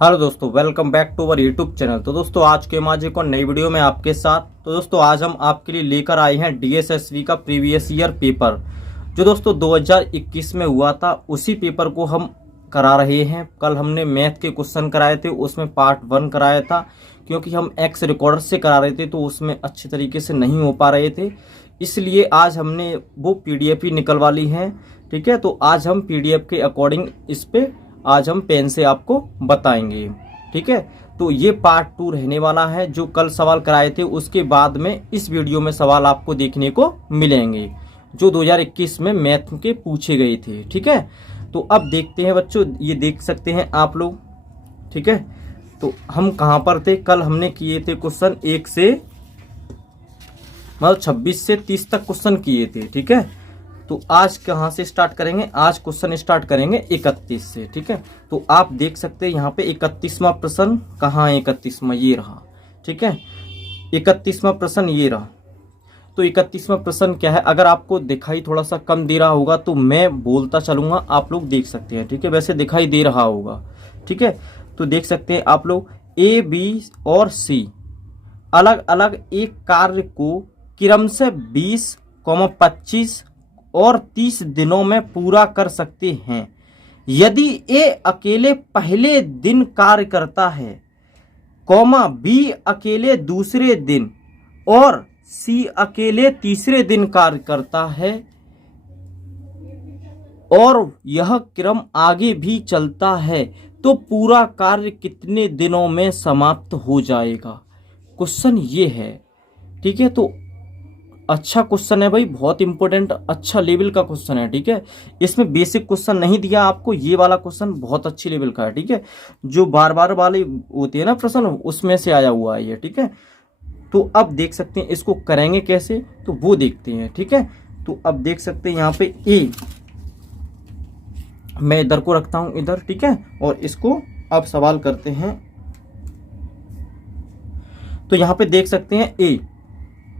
Hello दोस्तों, welcome back to our YouTube channel. तो दोस्तों आज के आज एक और नई वीडियो में आपके साथ। तो दोस्तों आज हम आपके लिए लेकर आए हैं डीएसएसबी का प्रीवियस ईयर पेपर, जो दोस्तों 2021 में हुआ था। उसी पेपर को हम करा रहे हैं। कल हमने मैथ के क्वेश्चन कराए थे, उसमें पार्ट 1 कराया था। क्योंकि हम एक्स रिकॉर्डर से करा रहे थे तो उसमें अच्छे तरीके से नहीं हो पा रहे थे, इसलिए आज हमने वो पीडीएफ ही निकलवा ली है। ठीक है, तो आज हम पीडीएफ के अकॉर्डिंग इस पे आज हम पेन से आपको बताएंगे। ठीक है, तो ये पार्ट 2 रहने वाला है। जो कल सवाल कराए थे उसके बाद में इस वीडियो में सवाल आपको देखने को मिलेंगे जो 2021 में मैथ के पूछे गए थे। ठीक है, तो अब देखते हैं बच्चों, ये देख सकते हैं आप लोग। ठीक है, तो हम कहाँ पर थे? कल हमने किए थे क्वेश्चन 1 से 26 से 30 तक क्वेश्चन किए थे। ठीक है, तो आज कहाँ से स्टार्ट करेंगे? आज क्वेश्चन स्टार्ट करेंगे 31 से। ठीक है, तो आप देख सकते हैं यहाँ पे 31वां प्रश्न कहाँ है? 31वां ये रहा। ठीक है, 31वां प्रश्न ये रहा। तो 31वां प्रश्न क्या है? अगर आपको दिखाई थोड़ा सा कम दे रहा होगा तो मैं बोलता चलूंगा, आप लोग देख सकते हैं। ठीक है, वैसे दिखाई दे रहा होगा। ठीक है, तो देख सकते हैं आप लोग, ए, बी और सी अलग अलग एक कार्य को क्रम से 20, 25 और 30 दिनों में पूरा कर सकते हैं। यदि ए अकेले पहले दिन कार्य करता है, बी अकेले दूसरे दिन और सी अकेले तीसरे दिन कार्य करता है, और यह क्रम आगे भी चलता है, तो पूरा कार्य कितने दिनों में समाप्त हो जाएगा? क्वेश्चन ये है। ठीक है, तो अच्छा क्वेश्चन है भाई, बहुत इंपॉर्टेंट, अच्छा लेवल का क्वेश्चन है। ठीक है, इसमें बेसिक क्वेश्चन नहीं दिया आपको, ये वाला क्वेश्चन बहुत अच्छी लेवल का है। ठीक है, जो बार बार वाले होते हैं ना प्रश्न, उसमें से आया हुआ है ये। ठीक है, तो अब देख सकते हैं इसको करेंगे कैसे, तो वो देखते हैं। ठीक है, तो अब देख सकते हैं यहाँ पे ए, मैं इधर को रखता हूं इधर। ठीक है, और इसको अब सवाल करते हैं। तो यहाँ पे देख सकते हैं ए।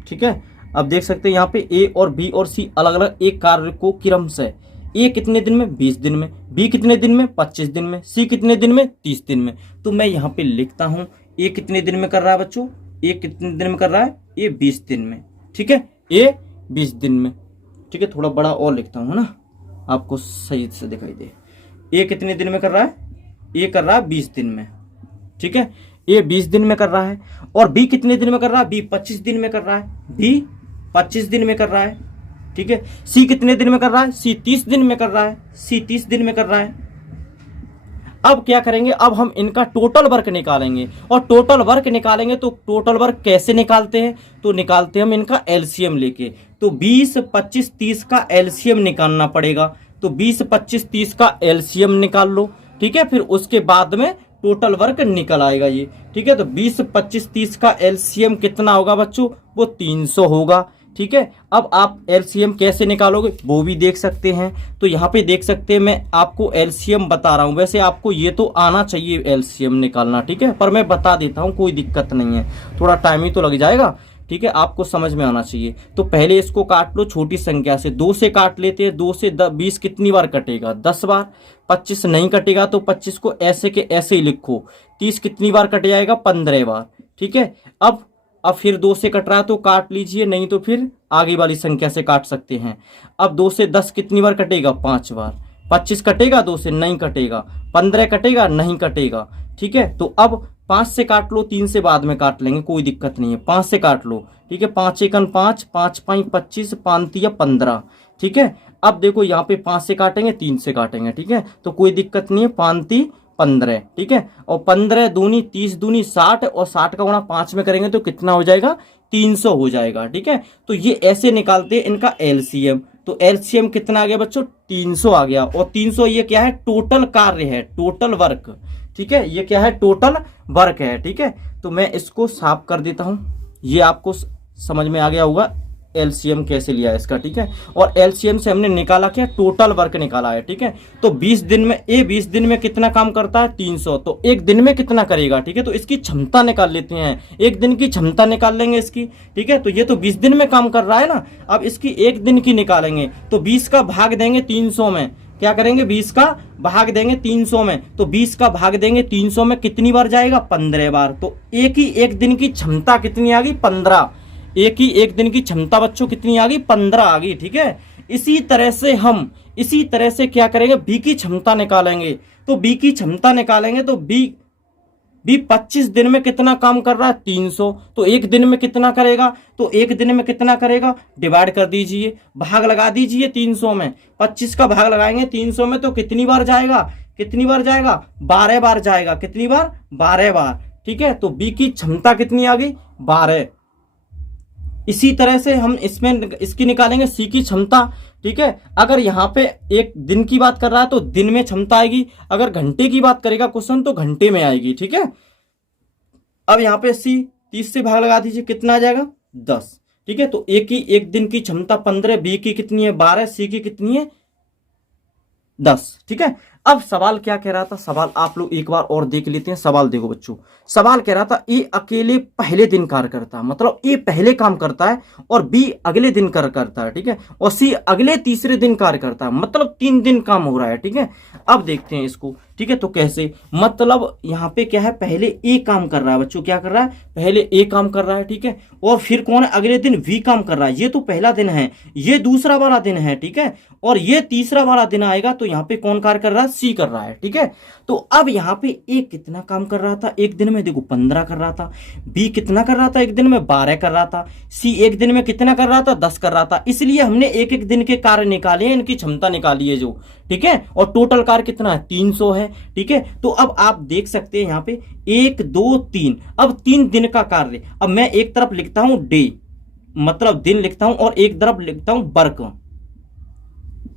ठीक है, अब देख सकते हैं यहाँ पे ए और बी और सी अलग अलग एक कार्य को क्रम से, ए कितने दिन में? 20 दिन में, बी कितने दिन में? 25 दिन में, सी कितने दिन में? 30 दिन में। तो मैं यहाँ पे लिखता हूं, ए कितने दिन में कर रहा है बच्चों? ए कितने दिन में कर रहा है? ए 20 दिन में। ठीक है, ए 20 दिन में। ठीक है, थोड़ा बड़ा और लिखता हूं ना, आपको सही से दिखाई दे। ए कितने दिन में कर रहा है? ए कर रहा है 20 दिन में। ठीक है, ए 20 दिन में कर रहा है। और बी कितने दिन में कर रहा है? बी 25 दिन में कर रहा है। बी 25 दिन में कर रहा है। ठीक है, सी कितने दिन में कर रहा है? सी 30 दिन में कर रहा है। सी 30 दिन में कर रहा है। अब क्या करेंगे? अब हम इनका टोटल वर्क निकालेंगे, और टोटल वर्क निकालेंगे तो टोटल वर्क कैसे निकालते हैं? तो निकालते हैं हम इनका एलसीएम लेके। तो 20, 25, 30 का एलसीएम निकालना पड़ेगा। तो 20, 25, 30 का एलसीएम निकाल लो। ठीक है, फिर उसके बाद में टोटल वर्क निकल आएगा ये। ठीक है, तो 20, 25, 30 का एलसीएम कितना होगा बच्चों? वो 300 होगा। ठीक है, अब आप एलसीएम कैसे निकालोगे वो भी देख सकते हैं। तो यहाँ पे देख सकते हैं, मैं आपको एलसीएम बता रहा हूँ। वैसे आपको ये तो आना चाहिए एलसीएम निकालना। ठीक है, पर मैं बता देता हूँ, कोई दिक्कत नहीं है, थोड़ा टाइम ही तो लग जाएगा। ठीक है, आपको समझ में आना चाहिए। तो पहले इसको काट लो छोटी संख्या से, 2 से काट लेते हैं। 2 से 20 कितनी बार कटेगा? 10 बार। 25 नहीं कटेगा तो 25 को ऐसे के ऐसे ही लिखो। 30 कितनी बार कट जाएगा? 15 बार। ठीक है, अब फिर 2 से कट रहा है तो काट लीजिए, नहीं तो फिर आगे वाली संख्या से काट सकते हैं। अब 2 से 10 कितनी बार कटेगा? 5 बार। 25 कटेगा 2 से? नहीं कटेगा। 15 कटेगा? नहीं कटेगा। ठीक है, तो अब 5 से काट लो, 3 से बाद में काट लेंगे, कोई दिक्कत नहीं है। 5 से काट लो। ठीक है, 5 एकन 5, 5 5 25, 5 3 15। ठीक है, अब देखो यहाँ पे 5 से काटेंगे, 3 से काटेंगे। ठीक है, तो कोई दिक्कत नहीं है। 5 3 15। ठीक है, और 15 दूनी 30 दूनी 60, और 60 का गुणा 5 में करेंगे तो कितना हो जाएगा? 300 हो जाएगा। ठीक है, तो ये ऐसे निकालते हैं इनका एलसीएम। तो एलसीएम कितना आ गया बच्चों? 300 आ गया। और 300 ये क्या है? टोटल कार्य है, टोटल वर्क। ठीक है, ये क्या है? टोटल वर्क है। ठीक है, तो मैं इसको साफ कर देता हूं, ये आपको समझ में आ गया होगा एलसीएम कैसे लिया है इसका। ठीक है, और एलसीएम से हमने निकाला क्या? टोटल वर्क निकाला है। ठीक है, तो 20 दिन में, ए 20 दिन में कितना काम करता है? 300। तो एक दिन में कितना करेगा? ठीक है, तो इसकी क्षमता निकाल लेते हैं, एक दिन की क्षमता निकाल लेंगे इसकी। ठीक है, तो ये तो 20 दिन में काम कर रहा है ना, अब इसकी एक दिन की निकालेंगे। तो 20 का भाग देंगे 300 में, क्या करेंगे 20 का भाग देंगे 300 में, तो 20 का भाग देंगे 300 में कितनी बार जाएगा 15 बार। तो एक ही एक दिन की क्षमता कितनी आ गई 15। एक ही एक दिन की क्षमता बच्चों कितनी आ गई 15 आ गई। ठीक है, इसी तरह से क्या करेंगे बी की क्षमता निकालेंगे। तो बी की क्षमता निकालेंगे तो बी 25 दिन में कितना काम कर रहा है 300। तो एक दिन में कितना करेगा, तो एक दिन में कितना करेगा डिवाइड कर दीजिए, भाग लगा दीजिए 300 में। 25 का भाग लगाएंगे 300 में तो कितनी बार जाएगा, 12 बार जाएगा। कितनी बार 12 बार। ठीक है, तो बी की क्षमता कितनी आ गई 12। इसी तरह से हम इसमें इसकी निकालेंगे सी की क्षमता। ठीक है, अगर यहाँ पे एक दिन की बात कर रहा है तो दिन में क्षमता आएगी, अगर घंटे की बात करेगा क्वेश्चन तो घंटे में आएगी। ठीक है, अब यहाँ पे सी 30 से भाग लगा दीजिए, कितना आ जाएगा 10। ठीक है, तो एक ही एक दिन की क्षमता 15, बी की कितनी है 12, सी की कितनी है 10। ठीक है, अब सवाल क्या कह रहा था, सवाल आप लोग एक बार और देख लेते हैं। सवाल देखो बच्चों, सवाल कह रहा था ए अकेले पहले दिन कार्य करता है, मतलब ए पहले काम करता है और बी अगले दिन कार्य करता है। ठीक है, और सी अगले तीसरे दिन कार्य करता है, मतलब 3 दिन काम हो रहा है। ठीक है, अब देखते हैं इसको। ठीक है, तो कैसे, मतलब यहाँ पे क्या है पहले ए काम कर रहा है बच्चों, क्या कर रहा है पहले ए काम कर रहा है। ठीक है, और फिर कौन है अगले दिन वी काम कर रहा है। ये तो पहला दिन है, ये दूसरा वाला दिन है। ठीक है, और ये तीसरा वाला दिन आएगा तो यहाँ पे कौन कार्य कर रहा है सी कर रहा है। ठीक है, तो अब यहाँ पे ए कितना काम कर रहा था एक दिन में, देखो 15 कर रहा था। बी कितना कर रहा था एक दिन में 12 कर रहा था। सी एक दिन में कितना कर रहा था 10 कर रहा था। इसलिए हमने एक एक दिन के कार्य निकाले हैं, इनकी क्षमता निकाली है जो। ठीक है, और टोटल कार्य कितना है 300 है। ठीक है, तो अब आप देख सकते हैं यहाँ पे 1 2 3, अब 3 दिन का कार्य। अब मैं एक तरफ लिखता हूं डे, मतलब दिन लिखता हूं, और एक तरफ लिखता हूं वर्क।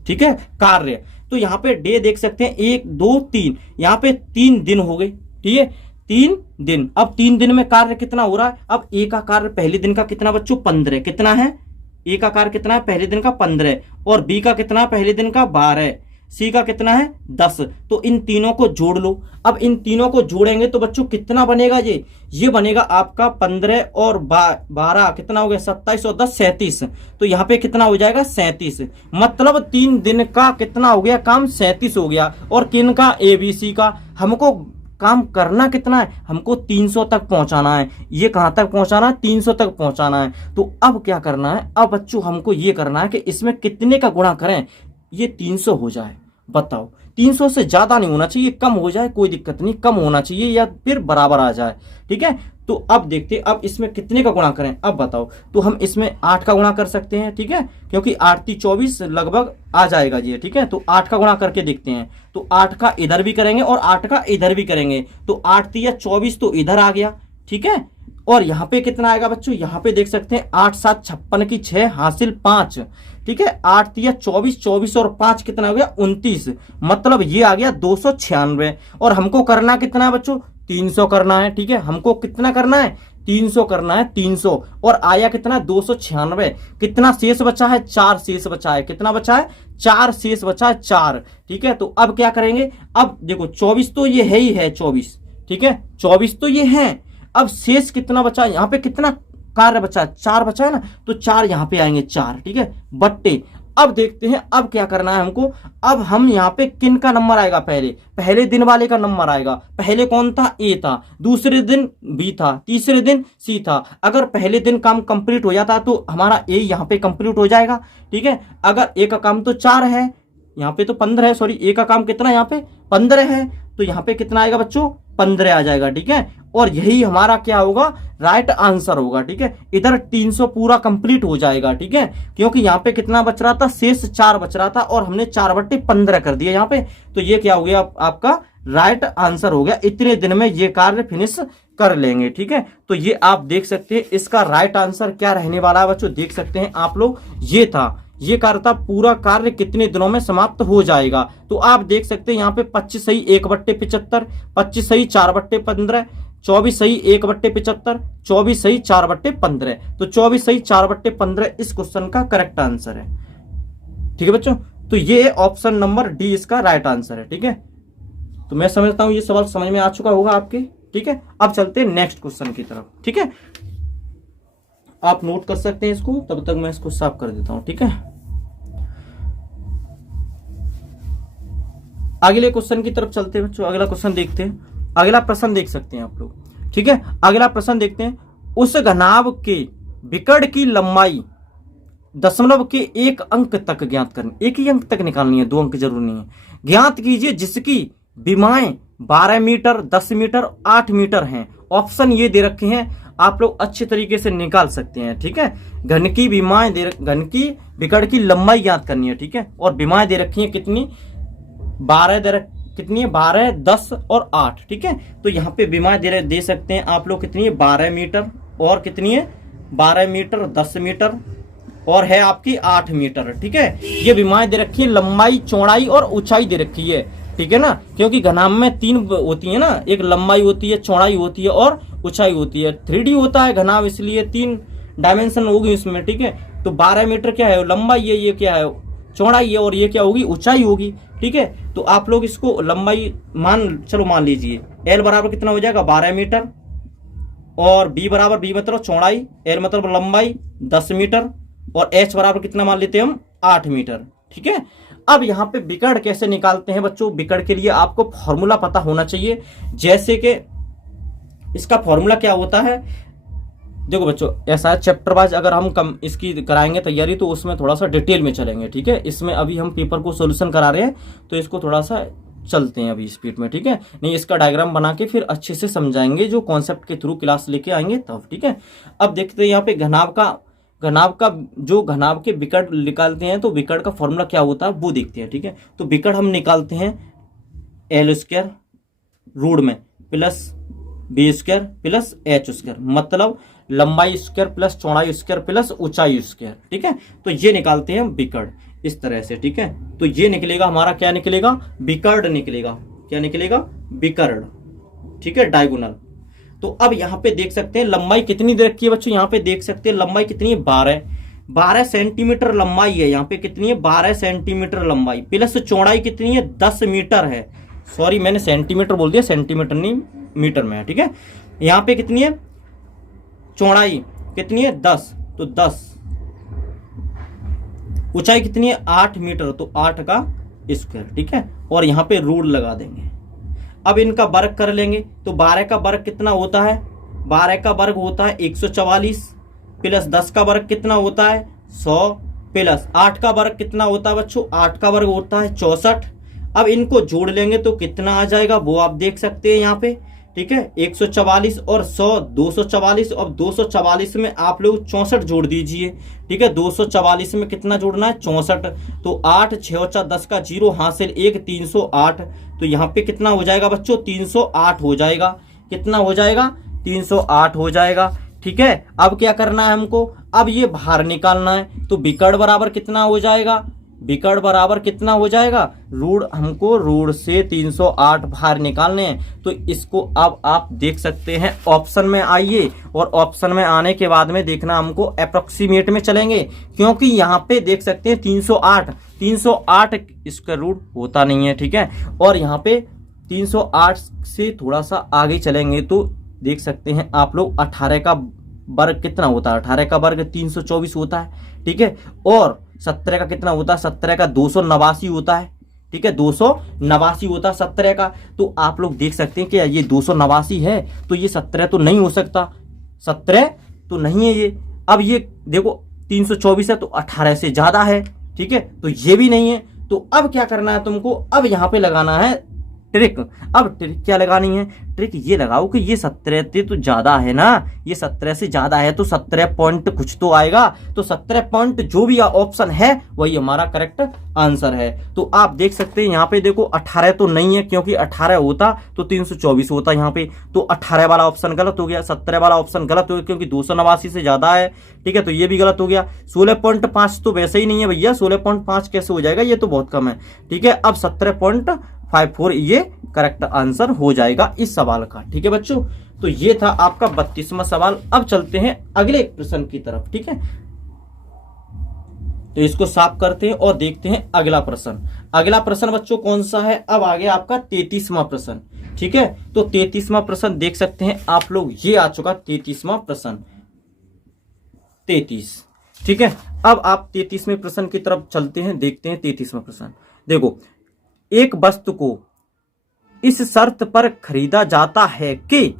ठीक है, कार्य। तो यहाँ पे डे देख सकते हैं 1 2 3, यहाँ पे 3 दिन हो गए। ठीक है, 3 दिन। अब 3 दिन में कार्य कितना हो रहा है, अब ए का कार्य पहले दिन का कितना बच्चों 15, कितना है ए का कार्य कितना है पहले दिन का 15, और बी का कितना है पहले दिन का 12, सी का कितना है 10। तो इन तीनों को जोड़ लो। अब इन तीनों को जोड़ेंगे तो बच्चों कितना बनेगा, ये बनेगा आपका 15 और 12 कितना हो गया 27 और 10 37। तो यहाँ पे कितना हो जाएगा 37, मतलब 3 दिन का कितना हो गया काम 37 हो गया। और किन का ABC का। हमको काम करना कितना है, हमको 300 तक पहुंचाना है। ये कहां तक पहुंचाना है 300 तक पहुंचाना है। तो अब क्या करना है, अब बच्चों हमको ये करना है कि इसमें कितने का गुणा करें, ये 300 हो जाए। बताओ 300 से ज्यादा नहीं होना चाहिए, कम हो जाए कोई दिक्कत नहीं, कम होना चाहिए या फिर बराबर आ जाए। ठीक है, तो अब देखते हैं अब इसमें कितने का गुणा करें। अब बताओ, तो हम इसमें 8 का गुणा कर सकते हैं। ठीक है, क्योंकि 8 × 24 लगभग आ जाएगा ये। ठीक है, तो 8 का गुणा करके देखते हैं। तो 8 का इधर भी करेंगे और 8 का इधर भी करेंगे, तो 8 × 24 तो इधर आ गया। ठीक है, और यहाँ पे कितना आएगा बच्चों, यहाँ पे देख सकते हैं 8 7 56 की 6 हासिल 5। ठीक है, 8 × 24, 24 और 5 कितना हो गया 29, मतलब ये आ गया 296। और हमको करना कितना है बच्चों 300 करना है। ठीक है, हमको कितना करना है 300 करना है, 300। और आया कितना 296। कितना शेष बचा है 4 शेष बचा है। कितना बचा है 4 शेष बचा है 4। ठीक है, तो अब क्या करेंगे, अब देखो 24 तो ये है ही है 24। ठीक है, 24 तो ये है। अब शेष कितना बचा, यहाँ पे कितना कार्य बचा 4 बचा है ना, तो 4 यहाँ पे आएंगे 4। ठीक है, बट्टे। अब देखते हैं अब क्या करना है हमको। अब हम यहाँ पे किन का नंबर आएगा, पहले दिन वाले का नंबर आएगा। पहले कौन था ए था, दूसरे दिन बी था, तीसरे दिन सी था। अगर पहले दिन काम कंप्लीट हो जाता तो हमारा ए यहाँ पे कंप्लीट हो जाएगा। ठीक है, अगर ए का काम तो 4 है, यहाँ पे तो 15 है, सॉरी ए का काम कितना यहाँ पे 15 है, तो यहाँ पे कितना आएगा बच्चों 15 आ जाएगा। ठीक है, और यही हमारा क्या होगा राइट आंसर होगा। ठीक है, इधर 300 पूरा कंप्लीट हो जाएगा। ठीक है, क्योंकि यहाँ पे कितना बच रहा था शेष 4 बच रहा था और हमने 4/15 कर दिया यहाँ पे, तो ये क्या हो गया आपका राइट आंसर हो गया। इतने दिन में ये कार्य फिनिश कर लेंगे। ठीक है, तो ये आप देख सकते हैं इसका राइट आंसर क्या रहने वाला है बच्चों, देख सकते हैं आप लोग। ये था, ये कार्य था, पूरा कार्य कितने दिनों में समाप्त हो जाएगा। तो आप देख सकते हैं यहाँ पे 25 सही 1/75, 25 सही 4/15, 24 सही 1/75, 24 सही 4/15। तो 24 सही 4/15 इस क्वेश्चन का करेक्ट आंसर है। ठीक है बच्चों, तो ये ऑप्शन नंबर डी इसका राइट आंसर है। ठीक है, तो मैं समझता हूं ये सवाल समझ में आ चुका होगा आपके। ठीक है, अब चलते हैं नेक्स्ट क्वेश्चन की तरफ। ठीक है, आप नोट कर सकते हैं इसको, तब तक मैं इसको साफ कर देता हूं। ठीक है, अगले क्वेश्चन की तरफ चलते हैं बच्चों। अगला क्वेश्चन देखते हैं। अगला प्रश्न देख सकते हैं आप लोग, ठीक है। अगला प्रश्न देखते हैं। उस घनाभ के विकर्ण की लंबाई दशमलव के 1 अंक तक ज्ञात करनी। एक ही अंक तक निकालनी है, 2 अंक जरूरी नहीं है। ज्ञात कीजिए जिसकी विमाएं 12 मीटर, 10 मीटर, 8 मीटर हैं। ऑप्शन ये दे रखे हैं, आप लोग अच्छे तरीके से निकाल सकते हैं, ठीक है। घन की विकर्ण की लंबाई ज्ञात करनी है, ठीक है। और विमाएं दे रखी है कितनी, 12, 10 और 8, ठीक है। तो यहाँ पे विमाएं दे सकते हैं आप लोग कितनी है, 12 मीटर और कितनी है, 12 मीटर, 10 मीटर और है आपकी 8 मीटर, ठीक है। ये विमाएं दे रखी है, लंबाई, चौड़ाई और ऊंचाई दे रखी है, ठीक है ना। क्योंकि घनाभ में 3 होती है ना, एक लंबाई होती है, चौड़ाई होती है और ऊंचाई होती है। 3D होता है घनाभ, इसलिए 3 डायमेंशन होगी इसमें, ठीक है। तो 12 मीटर क्या है, लंबाई है, ये क्या है, चौड़ाई है, और ये क्या होगी, ऊंचाई होगी, ठीक है। तो आप लोग इसको लंबाई मान लीजिए। एल बराबर कितना हो जाएगा, 12 मीटर, और बी मतलब चौड़ाई, एल मतलब लंबाई 10 मीटर, और एच बराबर कितना मान लेते हैं हम, 8 मीटर, ठीक है। अब यहाँ पे विकर्ण कैसे निकालते हैं बच्चों। विकर्ण के लिए आपको फॉर्मूला पता होना चाहिए। जैसे कि इसका फॉर्मूला क्या होता है, देखो बच्चों, ऐसा चैप्टर वाइज अगर हम इसकी कराएंगे तैयारी, तो उसमें थोड़ा सा डिटेल में चलेंगे, ठीक है। इसमें अभी हम पेपर को सोल्यूशन करा रहे हैं, तो इसको थोड़ा सा चलते हैं अभी स्पीड में, ठीक है। नहीं, इसका डायग्राम बना के फिर अच्छे से समझाएंगे, जो कॉन्सेप्ट के थ्रू क्लास लेके आएंगे तब, ठीक है। अब देखते हैं यहाँ पे घनाभ के विकर्ण निकालते हैं, तो विकर्ण का फॉर्मूला क्या होता है वो देखते हैं, ठीक है। तो विकर्ण हम निकालते हैं L² रूट में प्लस B² प्लस H², मतलब लंबाई स्क्वायर प्लस चौड़ाई स्क्वायर प्लस ऊंचाई स्क्वायर, ठीक है। तो ये निकालते हैं विकर्ण इस तरह से, ठीक है। तो ये निकलेगा हमारा, क्या निकलेगा, विकर्ण निकलेगा। क्या निकलेगा, विकर्ण, ठीक है, डायगोनल। तो अब यहाँ पे देख सकते हैं लंबाई कितनी दे रखी है बच्चों, यहाँ पे देख सकते हैं लंबाई कितनी है, 12 सेंटीमीटर लंबाई है। यहाँ पे कितनी है, 12 सेंटीमीटर लंबाई, प्लस चौड़ाई कितनी है, 10 मीटर है। सॉरी, मैंने सेंटीमीटर बोल दिया, सेंटीमीटर नहीं, मीटर में है, ठीक है। यहाँ पे कितनी है, चौड़ाई कितनी है, 10, तो 10, ऊंचाई कितनी है, 8 मीटर, तो 8 का स्क्वायर, ठीक है। और यहाँ पे रूट लगा देंगे। अब इनका वर्ग कर लेंगे, तो 12 का वर्ग कितना होता है, 12 का वर्ग होता है 144, प्लस 10 का वर्ग कितना होता है, 100, प्लस 8 का वर्ग कितना होता है बच्चों, 8 का वर्ग होता है 64। अब इनको जोड़ लेंगे तो कितना आ जाएगा वो आप देख सकते हैं यहाँ पे, ठीक है। 144 और 100 244, और 244 में आप लोग 64 जोड़ दीजिए, ठीक है। 244 में कितना जोड़ना है, 64। तो 8 6 10 का 0 हासिल 1, 308। तो यहाँ पे कितना हो जाएगा बच्चों, 308 हो जाएगा। कितना हो जाएगा, 308 हो जाएगा, ठीक है। अब क्या करना है हमको, अब ये बाहर निकालना है। तो विकर्ण बराबर कितना हो जाएगा, विकर्ण बराबर कितना हो जाएगा, हमको रूट से 308 बाहर निकालने हैं। तो इसको अब आप देख सकते हैं, ऑप्शन में आइए, और ऑप्शन में आने के बाद में देखना हमको अप्रोक्सीमेट में चलेंगे, क्योंकि यहाँ पे देख सकते हैं 308 इसका रूट होता नहीं है, ठीक है। और यहाँ पे 308 से थोड़ा सा आगे चलेंगे तो देख सकते हैं आप लोग 18 का वर्ग कितना होता है, 18 का वर्ग 324 होता है, ठीक है। और 17 का कितना होता है, 17 का 289 होता है, ठीक है, 289 होता है 17 का। तो आप लोग देख सकते हैं कि ये 289 है, तो ये 17 तो नहीं हो सकता, 17 तो नहीं है ये। अब ये देखो 324 है तो 18 से ज्यादा है, ठीक है, तो ये भी नहीं है। तो अब क्या करना है तुमको, अब यहाँ पे लगाना है ट्रिक। अब ट्रिक क्या लगानी है, ट्रिक ये लगाओ कि ये 17 से तो ज्यादा है ना, ये 17 से ज्यादा है तो 17 पॉइंट कुछ तो आएगा। तो 17 पॉइंट जो भी ऑप्शन है वही हमारा करेक्ट आंसर है। तो आप देख सकते हैं यहाँ पे देखो 18 तो नहीं है, क्योंकि 18 होता तो 324 होता यहाँ पे। तो 18 वाला ऑप्शन गलत हो गया, 17 वाला ऑप्शन गलत हो गया, क्योंकि 289 से ज्यादा है, ठीक है, तो ये भी गलत हो गया। 16.5 तो वैसे ही नहीं है भैया, 16.5 कैसे हो जाएगा, ये तो बहुत कम है, ठीक है। अब 17.54 ये करेक्ट आंसर हो जाएगा इस सवाल का, ठीक है बच्चों। तो ये था आपका 32वां सवाल। अब चलते हैं अगले प्रश्न की तरफ, ठीक है। तो इसको साफ करते हैं और देखते हैं अगला प्रश्न। अगला प्रश्न बच्चों कौन सा है, अब आगे आपका 33वां प्रश्न, ठीक है। तो 33वां प्रश्न देख सकते हैं आप लोग, ये आ चुका 33वां प्रश्न, 33, ठीक है। अब आप 33वें प्रश्न की तरफ चलते हैं, देखते हैं 33वां प्रश्न। देखो एक वस्तु को इस शर्त पर खरीदा जाता है कि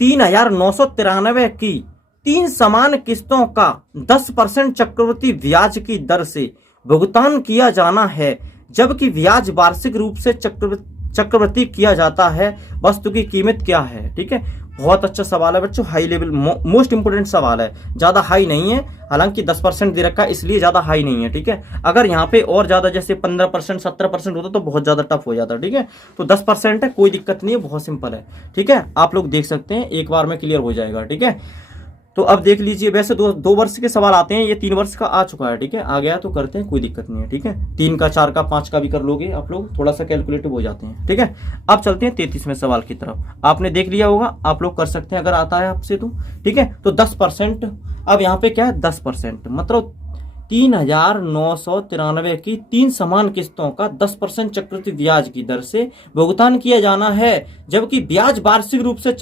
3,993 की 3 समान किस्तों का 10% चक्रवृद्धि ब्याज की दर से भुगतान किया जाना है, जबकि ब्याज वार्षिक रूप से चक्रवृद्धि किया जाता है, वस्तु की कीमत क्या है। ठीक है, बहुत अच्छा सवाल है बच्चों, हाई लेवल मोस्ट इंपोर्टेंट सवाल है, ज्यादा हाई नहीं है, हालांकि 10% दे रखा है इसलिए ज्यादा हाई नहीं है। ठीक है, अगर यहाँ पे और ज्यादा जैसे 15% 17% होता तो बहुत ज्यादा टफ हो जाता। ठीक है, तो 10% है, कोई दिक्कत नहीं है, बहुत सिंपल है। ठीक है, आप लोग देख सकते हैं, एक बार में क्लियर हो जाएगा। ठीक है, तो अब देख लीजिए, वैसे दो वर्ष के सवाल आते हैं, ये 3 वर्ष का आ चुका है। ठीक है, आ गया तो करते हैं, कोई दिक्कत नहीं है। ठीक है, 3 का 4 का 5 का भी कर लोगे आप लोग, थोड़ा सा कैलकुलेटिव हो जाते हैं। ठीक है, अब चलते हैं 33वें सवाल की तरफ। आपने देख लिया होगा, आप लोग कर सकते हैं अगर आता है आपसे तो। ठीक है, तो 10%, अब यहाँ पे क्या है 10%, मतलब 3,993 की 3 समान किस्तों का 10% चक्रवृद्धि ब्याज की दर से भुगतान किया जाना है, जबकि ब्याज वार्षिक रूप से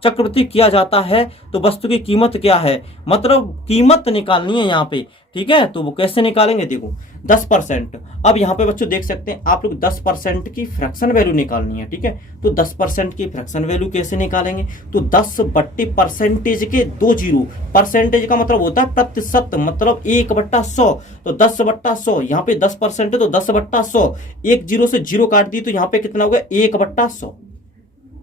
चक्रवृद्धि किया जाता है, तो वस्तु की कीमत क्या है, मतलब कीमत निकालनी है यहाँ पे। ठीक है, तो वो कैसे निकालेंगे, देखो 10%। अब यहाँ पे बच्चों देख सकते हैं आप लोग 10% की फ्रैक्शन वैल्यू निकालनी है। ठीक है, तो 10% की फ्रैक्शन वैल्यू कैसे निकालेंगे, तो 10 बट्टे परसेंटेज के 2 जीरो, परसेंटेज का मतलब होता है प्रतिशत, मतलब 1/100, तो 10/100, यहाँ पे 10% है तो 10/100, एक जीरो से जीरो काट दी तो यहाँ पे कितना हो गया 1/100,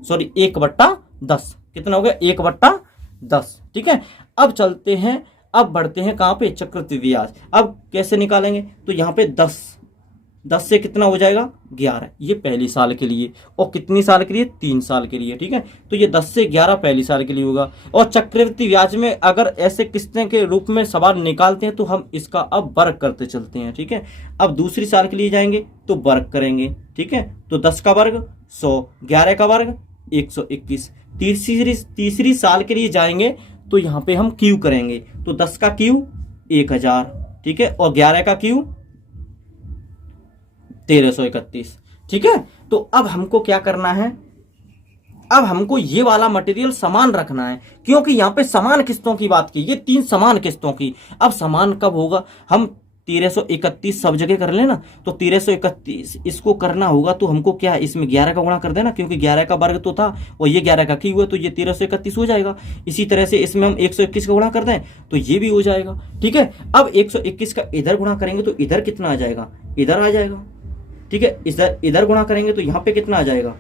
सॉरी 1/10, कितना हो गया 1/10। ठीक है, अब चलते हैं, अब बढ़ते हैं कहां पे, चक्रवृद्धि ब्याज। अब कैसे निकालेंगे, तो यहाँ पे 10 से कितना हो जाएगा 11, ये पहली साल के लिए, और कितनी साल के लिए 3 साल के लिए। ठीक है, तो ये 10 से 11 पहली साल के लिए होगा। और चक्रवृद्धि ब्याज में अगर ऐसे किस्तें के रूप में सवाल निकालते हैं तो हम इसका अब वर्ग करते चलते हैं। ठीक है, अब दूसरी साल के लिए जाएंगे तो वर्ग करेंगे। ठीक है, तो 10 का वर्ग 100, 11 का वर्ग 121। तीसरी साल के लिए जाएंगे तो यहाँ पे हम क्यू करेंगे, तो 10 का क्यू 1000। ठीक है, और 11 का क्यू 1331। ठीक है, तो अब हमको क्या करना है, अब हमको ये वाला मटेरियल समान रखना है, क्योंकि यहाँ पे समान किस्तों की बात की, ये 3 समान किस्तों की। अब समान कब होगा, हम 1331 सब जगह कर लेना, तो 1331 इसको करना होगा तो हमको क्या है, इसमें 11 का गुणा कर देना, क्योंकि 11 का वर्ग तो था और ये 11 का क्यू है, तो ये 1331 हो जाएगा। इसी तरह से इसमें हम 121 का गुणा कर दें तो ये भी हो जाएगा। ठीक है, अब 121 का इधर गुणा करेंगे तो इधर कितना आ जाएगा, इधर आ जाएगा। ठीक है, इधर गुणा करेंगे तो यहाँ पे कितना आ जाएगा,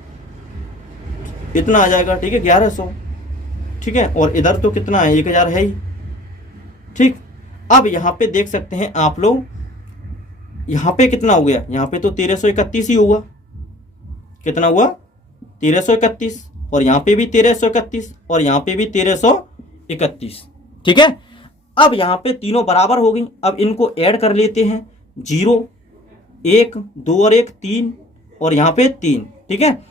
इतना आ जाएगा। ठीक है, 1100। ठीक है, और इधर तो कितना है 1000 है ही। ठीक, अब यहाँ पे देख सकते हैं आप लोग, यहाँ पे कितना हो गया, यहाँ पे तो 1331 ही हुआ, कितना हुआ 1331, और यहाँ पे भी 1331, और यहाँ पे भी 1331। ठीक है, अब यहाँ पे तीनों बराबर हो गई, अब इनको ऐड कर लेते हैं, 0 1 2 और 1 3, और यहाँ पे 3। ठीक है,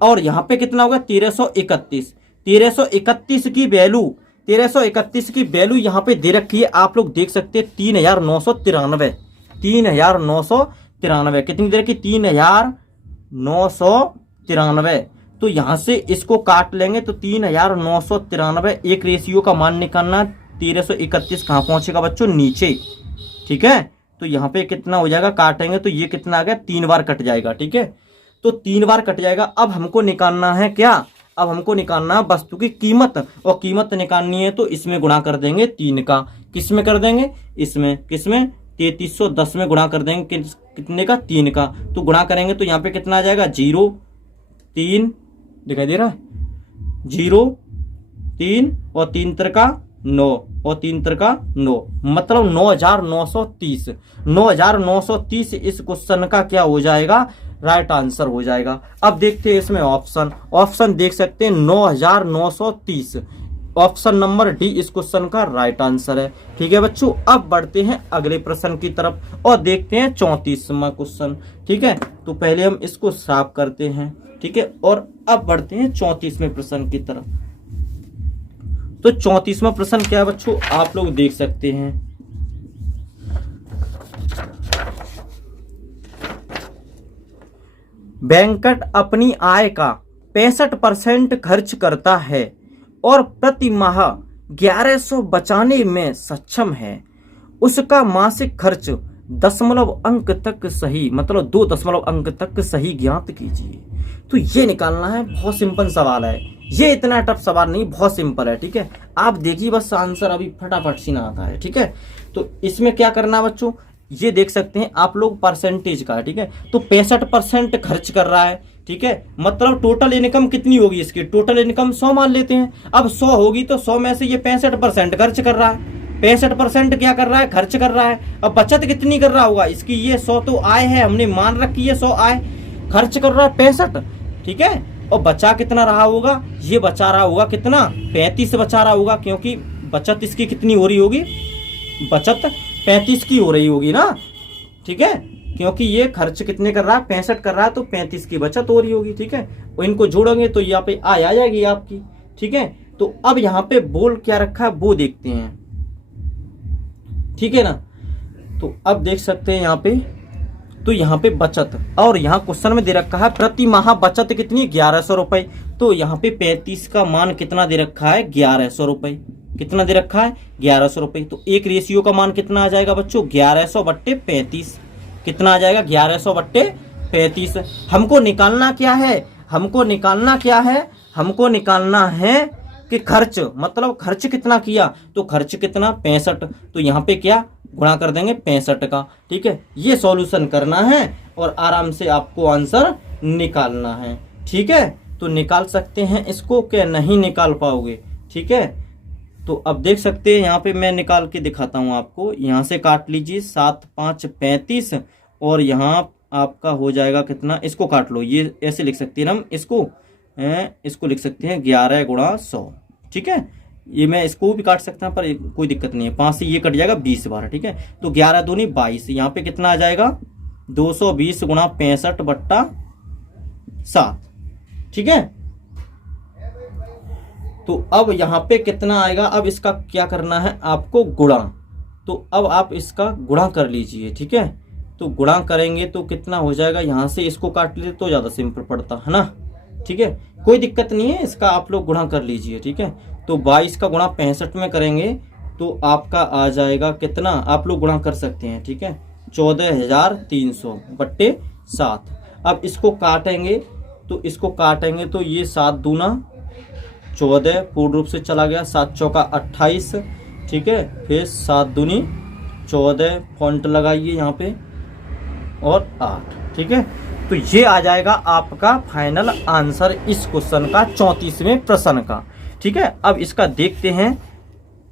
और यहाँ पे कितना होगा 1331। 1331 की वैल्यू, 1331 की वैल्यू यहाँ पे दे रखी है, आप लोग देख सकते हैं 3,993। 3,993 कितनी दे रखी, 3,993। तो यहाँ से इसको काट लेंगे तो 3,993, एक रेशियो का मान निकालना, 1331 कहाँ पहुंचेगा बच्चों, नीचे। ठीक है, तो यहाँ पे कितना हो जाएगा, काटेंगे तो ये कितना आ गया, 3 बार कट जाएगा। ठीक है, तो 3 बार कट जाएगा। अब हमको निकालना है क्या, अब हमको निकालना है वस्तु की कीमत, और कीमत निकालनी है तो इसमें गुणा कर देंगे 3 का, किस में कर देंगे, इसमें, किसमें 3310 में गुणा कर देंगे, कितने का 3 का, तो गुणा करेंगे तो यहाँ पे कितना आ जाएगा 0 3, दिखाई दे रहा है 0 3, और 3 का 9, और 3 का 9, मतलब 9,930। 9,930 इस क्वेश्चन का क्या हो जाएगा, राइट आंसर हो जाएगा। अब देखते हैं इसमें ऑप्शन देख सकते हैं 9,930, ऑप्शन नंबर डी इस क्वेश्चन का राइट आंसर है। ठीक है बच्चों, अब बढ़ते हैं अगले प्रश्न की तरफ और देखते हैं 34वां क्वेश्चन। ठीक है, तो पहले हम इसको साफ करते हैं। ठीक है, और अब बढ़ते हैं 34वें प्रश्न की तरफ। तो 34वां प्रश्न क्या है बच्चों, आप लोग देख सकते हैं, वेंकट अपनी आय का 65% खर्च करता है और प्रति माह 1100 बचाने में सक्षम है। उसका मासिक खर्च दशमलव अंक तक सही, मतलब 2 दशमलव अंक तक सही ज्ञात कीजिए। तो ये निकालना है, बहुत सिंपल सवाल है, ये इतना टफ सवाल नहीं, बहुत सिंपल है। ठीक है, आप देखिए बस आंसर अभी फटाफट सीना आता है। ठीक है, तो इसमें क्या करना है बच्चों, ये देख सकते हैं आप लोग परसेंटेज का। ठीक है, तो 65% खर्च कर रहा है। ठीक है, मतलब टोटल इनकम कितनी होगी इसकी, टोटल इनकम 100 मान लेते हैं। अब 100 होगी तो 100 में से ये 65% खर्च कर रहा है। 65% क्या कर रहा है, खर्च कर रहा है। अब बचत कितनी कर रहा होगा इसकी, ये 100 तो आय है, हमने मान रखी है 100 आय, खर्च कर रहा है 65। ठीक है, और बचा कितना रहा होगा, ये बचा रहा होगा कितना, 35 बचा रहा होगा, क्योंकि बचत इसकी कितनी हो रही होगी, बचत 35 की हो रही होगी ना। ठीक है, क्योंकि ये खर्च कितने कर रहा है, 65 कर रहा है, तो 35 की बचत हो रही होगी। ठीक है, और इनको जोड़ोगे तो यहाँ पे आय आ जाएगी आपकी। ठीक है, तो अब यहाँ पे बोल क्या रखा है वो देखते हैं। ठीक है ना, तो अब देख सकते हैं यहाँ पे, तो यहाँ पे बचत, और यहाँ क्वेश्चन में दे रखा है प्रति माह बचत कितनी, 1100 रुपए। तो यहाँ पे 35 का मान कितना दे रखा है, 1100 रुपए। कितना दे रखा है, 1100 रुपए। तो एक रेशियो का मान कितना आ जाएगा बच्चों, 1100/35। कितना आ जाएगा, 1100/35। हमको निकालना क्या है, हमको निकालना क्या है, हमको निकालना है कि खर्च, मतलब खर्च कितना किया, तो खर्च कितना, 65। तो यहाँ पे क्या गुणा कर देंगे 65 का। ठीक है, ये सॉल्यूशन करना है और आराम से आपको आंसर निकालना है। ठीक है, तो निकाल सकते हैं इसको, क्या नहीं निकाल पाओगे। ठीक है, तो अब देख सकते हैं यहाँ पे मैं निकाल के दिखाता हूँ आपको। यहाँ से काट लीजिए, 7 5 35, और यहाँ आपका हो जाएगा कितना, इसको काट लो, ये ऐसे लिख सकते हैं हम इसको लिख सकते हैं 11 गुणा 100। ठीक है, ये मैं इसको भी काट सकता हूँ पर कोई दिक्कत नहीं है, 5 से ये कट जाएगा 20 बार। ठीक है, तो 11 दूनी 22, यहाँ पे कितना आ जाएगा, 220 गुणा 65/7। ठीक है, तो अब यहाँ पे कितना आएगा, अब इसका क्या करना है आपको, गुणा। तो अब आप इसका गुणा कर लीजिए। ठीक है, तो गुणा करेंगे तो कितना हो जाएगा, यहाँ से इसको काट लेते तो ज़्यादा सिंपल पड़ता है ना। ठीक है, कोई दिक्कत नहीं है, इसका आप लोग गुणा कर लीजिए। ठीक है, तो 22 का गुणा 65 में करेंगे तो आपका आ जाएगा कितना, आप लोग गुणा कर सकते हैं। ठीक है, 14,300/7। अब इसको काटेंगे, तो इसको काटेंगे तो ये 7 दूना 14 पूर्ण रूप से चला गया, 7 चौका 28। ठीक है, फिर 7 दूनी 14, फॉन्ट लगाइए यहाँ पे, और 8। ठीक है, तो ये आ जाएगा आपका फाइनल आंसर इस क्वेश्चन का, 34वें प्रश्न का। ठीक है, अब इसका देखते हैं।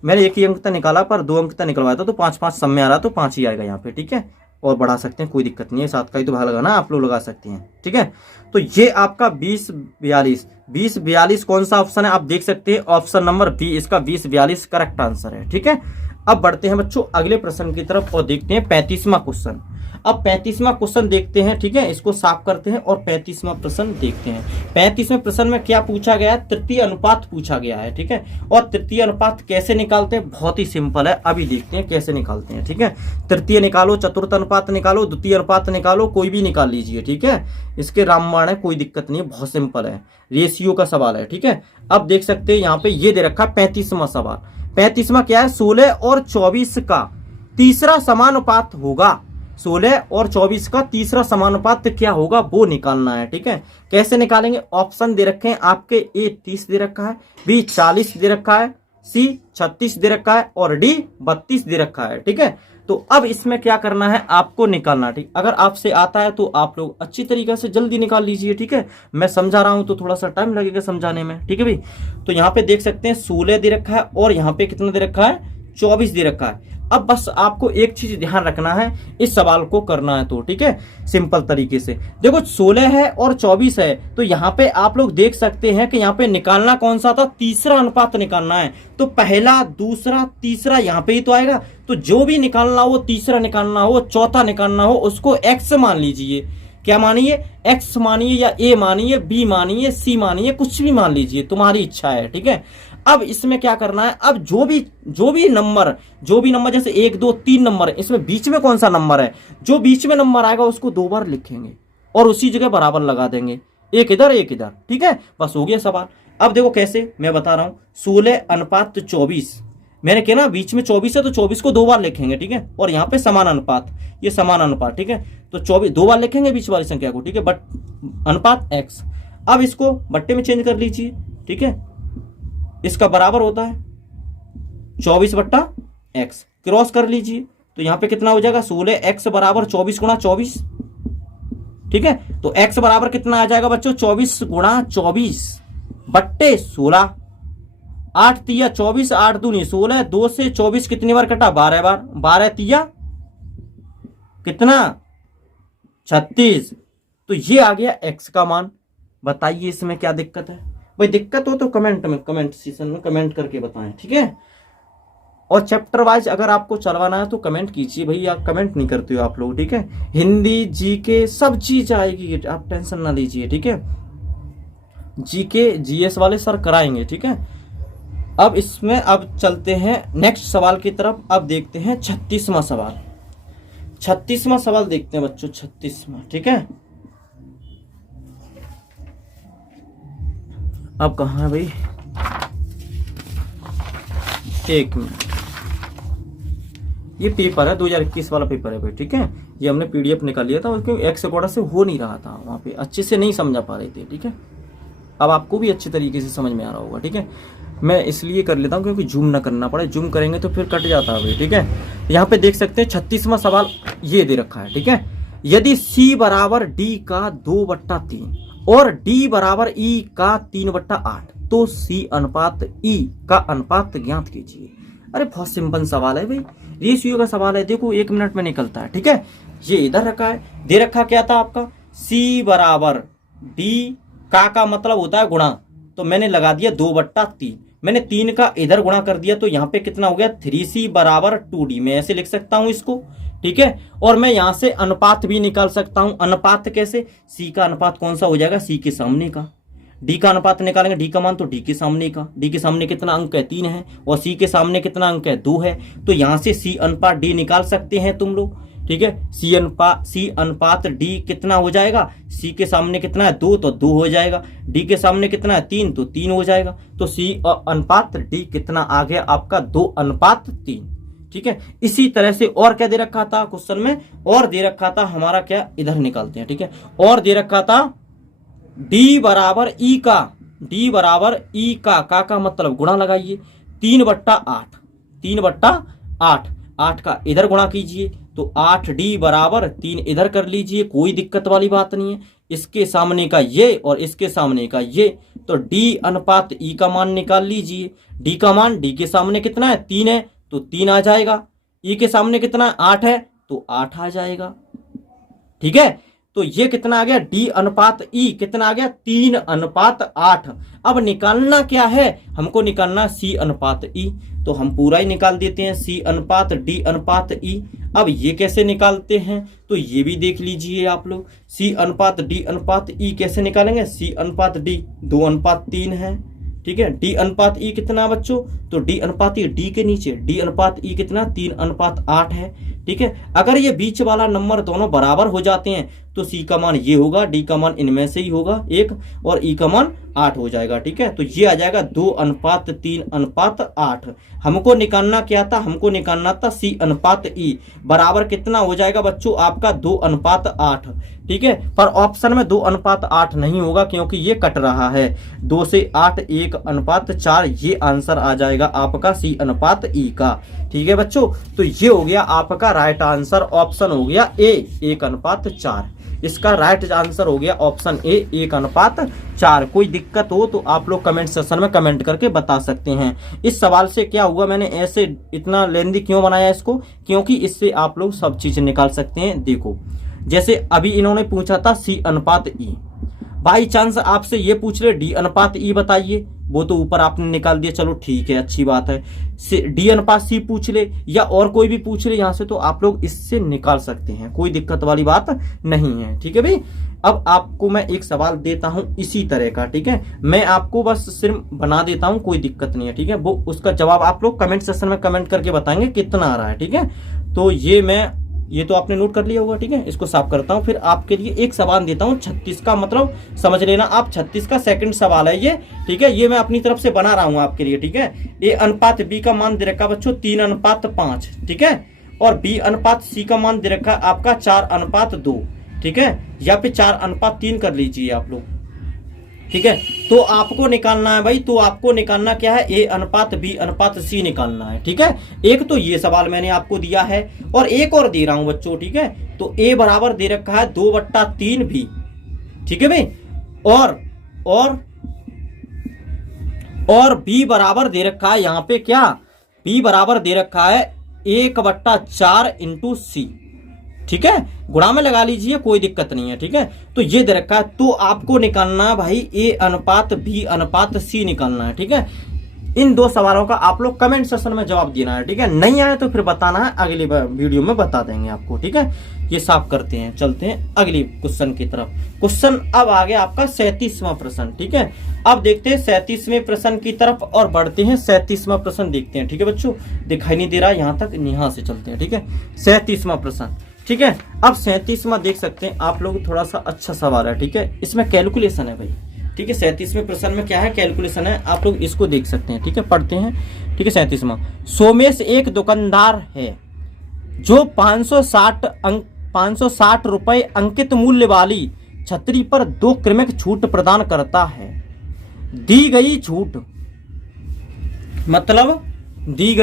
मैंने एक ही अंक तक निकाला पर 2 अंक तक निकलवाया था, तो 5 5 सब में आ रहा, तो 5 ही आएगा यहाँ पे। ठीक है, और बढ़ा सकते हैं, कोई दिक्कत नहीं है, 7 का ही तो भाग लगाना, आप लोग लगा सकते हैं। ठीक है, तो ये आपका 2042 कौन सा ऑप्शन है, आप देख सकते हैं ऑप्शन नंबर बी, इसका 2042 करेक्ट आंसर है। ठीक है, अब बढ़ते हैं बच्चों अगले प्रश्न की तरफ और देखते हैं 35वां क्वेश्चन। अब 35वां क्वेश्चन देखते हैं। ठीक है, इसको साफ करते हैं और 35वां प्रश्न देखते हैं। 35वें प्रश्न में क्या पूछा गया है, तृतीय अनुपात पूछा गया है। ठीक है, और तृतीय अनुपात कैसे निकालते हैं, बहुत ही सिंपल है, अभी देखते हैं कैसे निकालते हैं। ठीक है, तृतीय निकालो, चतुर्थ अनुपात निकालो, द्वितीय अनुपात निकालो, कोई भी निकाल लीजिए। ठीक है, इसके रामबाण है, कोई दिक्कत नहीं है, बहुत सिंपल है, रेशियो का सवाल है। ठीक है, अब देख सकते हैं यहाँ पे ये दे रखा 35वां सवाल। 35वां क्या है, 16 और 24 का तीसरा समानुपात होगा। 16 और 24 का तीसरा समानुपात क्या होगा वो निकालना है। ठीक है, कैसे निकालेंगे, ऑप्शन दे रखे हैं आपके, ए 30 दे रखा है, बी 40 दे रखा है, सी 36 दे रखा है, और डी 32 दे रखा है। ठीक है, तो अब इसमें क्या करना है आपको निकालना। ठीक, अगर आपसे आता है तो आप लोग अच्छी तरीके से जल्दी निकाल लीजिए। ठीक है, मैं समझा रहा हूं तो थोड़ा सा टाइम लगेगा समझाने में। ठीक है भाई, तो यहाँ पे देख सकते हैं 16 दे रखा है और यहाँ पे कितना दे रखा है, 24 दे रखा है। अब बस आपको एक चीज ध्यान रखना है, इस सवाल को करना है तो। ठीक है, सिंपल तरीके से देखो, 16 है और 24 है, तो यहाँ पे आप लोग देख सकते हैं कि यहाँ पे निकालना कौन सा था, तीसरा अनुपात निकालना है। तो पहला, दूसरा, तीसरा यहाँ पे ही तो आएगा। तो जो भी निकालना हो, तीसरा निकालना हो, चौथा निकालना हो, उसको एक्स मान लीजिए। क्या मानिए, एक्स मानिए या ए मानिए, बी मानिए, सी मानिए, कुछ भी मान लीजिए, तुम्हारी इच्छा है। ठीक है, अब इसमें क्या करना है, अब जो भी नंबर जैसे 1 2 3 नंबर है, इसमें बीच में कौन सा नंबर है, जो बीच में नंबर आएगा उसको 2 बार लिखेंगे और उसी जगह बराबर लगा देंगे, एक इधर एक इधर। ठीक है, बस हो गया सवाल। अब देखो कैसे, मैं बता रहा हूं, 16/24 मैंने कहा ना बीच में 24 है तो 24 को 2 बार लिखेंगे, ठीक है। और यहाँ पे समान अनुपात, ये समान अनुपात, ठीक है। तो 24 2 बार लिखेंगे बीच वाली संख्या को, ठीक है, बट अनुपात x। अब इसको बट्टे में चेंज कर लीजिए, ठीक है। इसका बराबर होता है 24/x, क्रॉस कर लीजिए तो यहाँ पे कितना हो जाएगा 16x बराबर 24 गुणा 24, ठीक है। तो x बराबर कितना आ जाएगा बच्चों 24 गुणा 24 बट्टे 16, 8 तिया 24, 8 दूनी 16, 2 से 24 कितनी बार कटा 12 बार, 12 तिया कितना 36। तो ये आ गया x का मान। बताइए इसमें क्या दिक्कत है भाई? दिक्कत हो तो कमेंट सेक्शन में कमेंट करके बताएं, ठीक है। और चैप्टर वाइज अगर आपको चलवाना है तो कमेंट कीजिए भाई, आप कमेंट नहीं करते हो आप लोग, ठीक है। हिंदी जीके सब चीज आएगी, आप टेंशन ना लीजिए, ठीक है। जीके जीएस वाले सर कराएंगे, ठीक है। अब इसमें अब चलते हैं नेक्स्ट सवाल की तरफ। अब देखते हैं 36वां सवाल। 36वां सवाल देखते हैं बच्चों, 36वां, ठीक है। अब कहाँ है भाई, एक मिनट, ये पेपर है 2021 वाला पेपर है भाई, ठीक है। ये हमने पीडीएफ निकाल लिया था, उसके एक्स कोड़ा से हो नहीं रहा था, वहां पे अच्छे से नहीं समझा पा रहे थे, ठीक है। अब आपको भी अच्छे तरीके से समझ में आ रहा होगा, ठीक है। मैं इसलिए कर लेता हूँ क्योंकि जूम ना करना पड़े, जूम करेंगे तो फिर कट जाता है भाई, ठीक है। यहाँ पे देख सकते हैं 36वां सवाल ये दे रखा है, ठीक है। यदि c बराबर d का 2/3 और d बराबर e का 3/8 तो c अनुपात e का अनुपात ज्ञात कीजिए। अरे बहुत सिंपल सवाल है भाई, रेशियो का सवाल है, देखो 1 मिनट में निकलता है, ठीक है। ये इधर रखा है, दे रखा क्या था आपका c बराबर d का मतलब होता है गुणा, तो मैंने लगा दिया 2/3, मैंने 3 का इधर गुणा कर दिया तो यहाँ पे कितना हो गया 3c बराबर 2d। मैं ऐसे लिख सकता हूं इसको, ठीक है। और मैं यहां से अनुपात भी निकाल सकता हूं। अनुपात कैसे, c का अनुपात कौन सा हो जाएगा c के सामने का, d का अनुपात निकालेंगे, d का मान तो d के सामने का, d के सामने कितना अंक है 3 है और c के सामने कितना अंक है 2 है। तो यहां से c अनुपात d निकाल सकते हैं तुम लोग, ठीक है। c अनुपात d कितना हो जाएगा, c के सामने कितना है 2 तो 2 हो जाएगा, d के सामने कितना है 3 तो 3 हो जाएगा। तो c अनुपात d कितना आ गया आपका 2/3, ठीक है। इसी तरह से और क्या दे रखा था क्वेश्चन में, और दे रखा था हमारा क्या, इधर निकालते हैं, ठीक है। और दे रखा था d बराबर e का, d बराबर e का मतलब गुणा लगाइए 3/8, 3/8, 8 का इधर गुणा कीजिए तो 8d बराबर 3 इधर कर लीजिए, कोई दिक्कत वाली बात नहीं है। इसके सामने का ये और इसके सामने का ये, तो d अनुपात e का मान निकाल लीजिए। d का मान d के सामने कितना है 3 है तो 3 आ जाएगा, e के सामने कितना है 8 है तो 8 आ जाएगा, ठीक है। तो ये कितना आ गया d अनुपात e कितना आ गया 3/8। अब निकालना क्या है, हमको निकालना c अनुपात e, तो हम पूरा ही निकाल देते हैं c अनुपात d अनुपात e। अब ये कैसे निकालते हैं तो ये भी देख लीजिए आप लोग, c अनुपात d अनुपात e कैसे निकालेंगे, c अनुपात d 2/3 है, ठीक है। d अनुपात e कितना बच्चों, तो d अनुपात e d के नीचे d अनुपात e कितना 3/8 है, ठीक है। अगर ये बीच वाला नंबर दोनों बराबर हो जाते हैं तो c का मान ये होगा, d का मान इनमें से ही होगा 1 और e का मान 8 हो जाएगा, ठीक है। तो ये आ जाएगा 2/3/8। हमको निकालना क्या था, हमको निकालना था c अनुपात e बराबर कितना हो जाएगा बच्चों आपका 2/8, ठीक है। पर ऑप्शन में 2/8 नहीं होगा क्योंकि ये कट रहा है, 2 से 8 1/4, ये आंसर आ जाएगा आपका c अनुपात e का, ठीक है बच्चों। तो ये हो गया आपका राइट आंसर, ऑप्शन हो गया ए 1/4। इसका राइट आंसर हो गया ऑप्शन ए 1/4। कोई दिक्कत हो तो आप लोग कमेंट सेक्शन में कमेंट करके बता सकते हैं। इस सवाल से क्या हुआ, मैंने ऐसे इतना लेंदी क्यों बनाया इसको, क्योंकि इससे आप लोग सब चीज निकाल सकते हैं। देखो जैसे अभी इन्होंने पूछा था c अनुपात e, बाई चांस आपसे ये पूछ रहे d अनुपात e बताइए, वो तो ऊपर आपने निकाल दिया, चलो ठीक है अच्छी बात है। d अनुपात c पूछ ले या और कोई भी पूछ ले यहाँ से, तो आप लोग इससे निकाल सकते हैं, कोई दिक्कत वाली बात नहीं है, ठीक है भाई। अब आपको मैं एक सवाल देता हूं इसी तरह का, ठीक है। मैं आपको बस सिर्फ बना देता हूं, कोई दिक्कत नहीं है, ठीक है। वो उसका जवाब आप लोग कमेंट सेक्शन में कमेंट करके बताएंगे कितना आ रहा है, ठीक है। तो ये मैं ये तो आपने नोट कर लिया होगा, ठीक है। इसको साफ करता हूँ, फिर आपके लिए एक सवाल देता हूँ 36 का, मतलब समझ लेना आप 36 का सेकंड सवाल है ये, ठीक है। ये मैं अपनी तरफ से बना रहा हूँ आपके लिए, ठीक है। ए अनुपात बी का मान दे रखा बच्चों 3:5, ठीक है। और बी अनुपात सी का मान दे रखा आपका 4:2, ठीक है। या फिर 4:3 कर लीजिए आप लोग, ठीक है। तो आपको निकालना है भाई, तो आपको निकालना क्या है, ए अनुपात बी अनुपात सी निकालना है, ठीक है। एक तो ये सवाल मैंने आपको दिया है और एक और दे रहा हूं बच्चों, ठीक है। तो ए बराबर दे रखा है 2/3 भी, ठीक है भाई। और बी बराबर दे रखा है यहाँ पे क्या, बी बराबर दे रखा है 1/4 इंटू सी, ठीक है। गुणा में लगा लीजिए, कोई दिक्कत नहीं है, ठीक है। तो ये दे रखा है, तो आपको निकालना है भाई ए अनुपात बी अनुपात सी निकालना है, ठीक है। इन दो सवालों का आप लोग कमेंट सेक्शन में जवाब देना है, ठीक है। नहीं आए तो फिर बताना है, अगली वीडियो में बता देंगे आपको, ठीक है। ये साफ करते हैं, चलते हैं अगली क्वेश्चन की तरफ। क्वेश्चन अब आ गया आपका 37वां प्रश्न, ठीक है। अब देखते हैं 37वें प्रश्न की तरफ और बढ़ते हैं। 37वां प्रश्न देखते हैं, ठीक है बच्चों। दिखाई नहीं दे रहा यहाँ तक, यहाँ से चलते हैं, ठीक है। 37वां प्रश्न, ठीक है। अब 37वां देख सकते हैं आप लोग, थोड़ा सा अच्छा सवाल है, ठीक है। इसमें कैलकुलेशन है भाई, ठीक है। 37वें प्रश्न में क्या है, कैलकुलेशन है, आप लोग इसको देख सकते हैं, ठीक है। पढ़ते हैं, ठीक है। 37वां, सोमेश एक दुकानदार है जो 560 रुपए अंकित मूल्य वाली छतरी पर 2 क्रमिक छूट प्रदान करता है। दी गई छूट, मतलब दी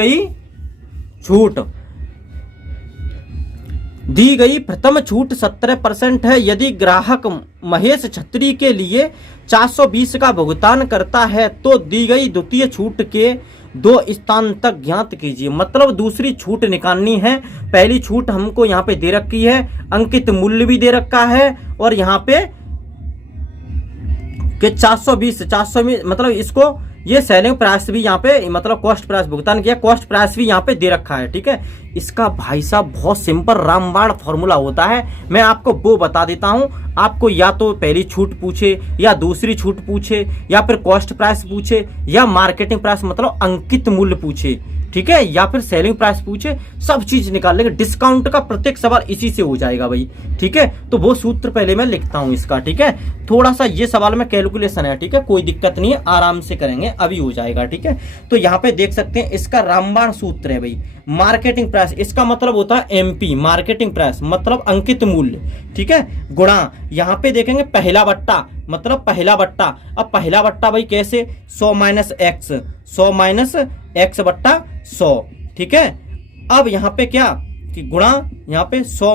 गई प्रथम छूट 17% है। यदि ग्राहक महेश छतरी के लिए 420 का भुगतान करता है तो दी गई द्वितीय छूट के 2 स्थान तक ज्ञात कीजिए। मतलब दूसरी छूट निकालनी है। पहली छूट हमको यहाँ पे दे रखी है, अंकित मूल्य भी दे रखा है, और यहाँ पे कि 420 मतलब इसको ये सेलिंग प्राइस भी यहाँ पे, मतलब कॉस्ट प्राइस भुगतान किया, कॉस्ट प्राइस भी यहाँ पे दे रखा है, ठीक है। इसका भाई साहब बहुत सिंपल रामबाण फॉर्मूला होता है, मैं आपको वो बता देता हूँ। आपको या तो पहली छूट पूछे या दूसरी छूट पूछे या फिर कॉस्ट प्राइस पूछे या मार्केटिंग प्राइस मतलब अंकित मूल्य पूछे, ठीक है, या फिर सेलिंग प्राइस पूछे, सब चीज निकाल लेंगे। डिस्काउंट का प्रत्येक सवाल इसी से हो जाएगा भाई, ठीक है। तो वो सूत्र पहले मैं लिखता हूं इसका, ठीक है। थोड़ा सा ये सवाल में कैलकुलेशन है, ठीक है, कोई दिक्कत नहीं है, आराम से करेंगे, अभी हो जाएगा, ठीक है। तो यहाँ पे देख सकते हैं इसका रामबाण सूत्र है भाई। मार्केटिंग प्राइस, इसका मतलब होता है एमपी, मार्केटिंग प्राइस मतलब अंकित मूल्य, ठीक है, गुणा यहाँ पे देखेंगे पहला बट्टा, मतलब पहला बट्टा। अब पहला बट्टा भाई कैसे, 100 माइनस एक्स, 100 माइनस एक्स बट्टा 100, ठीक है। अब यहाँ पे क्या कि गुणा, यहाँ पे 100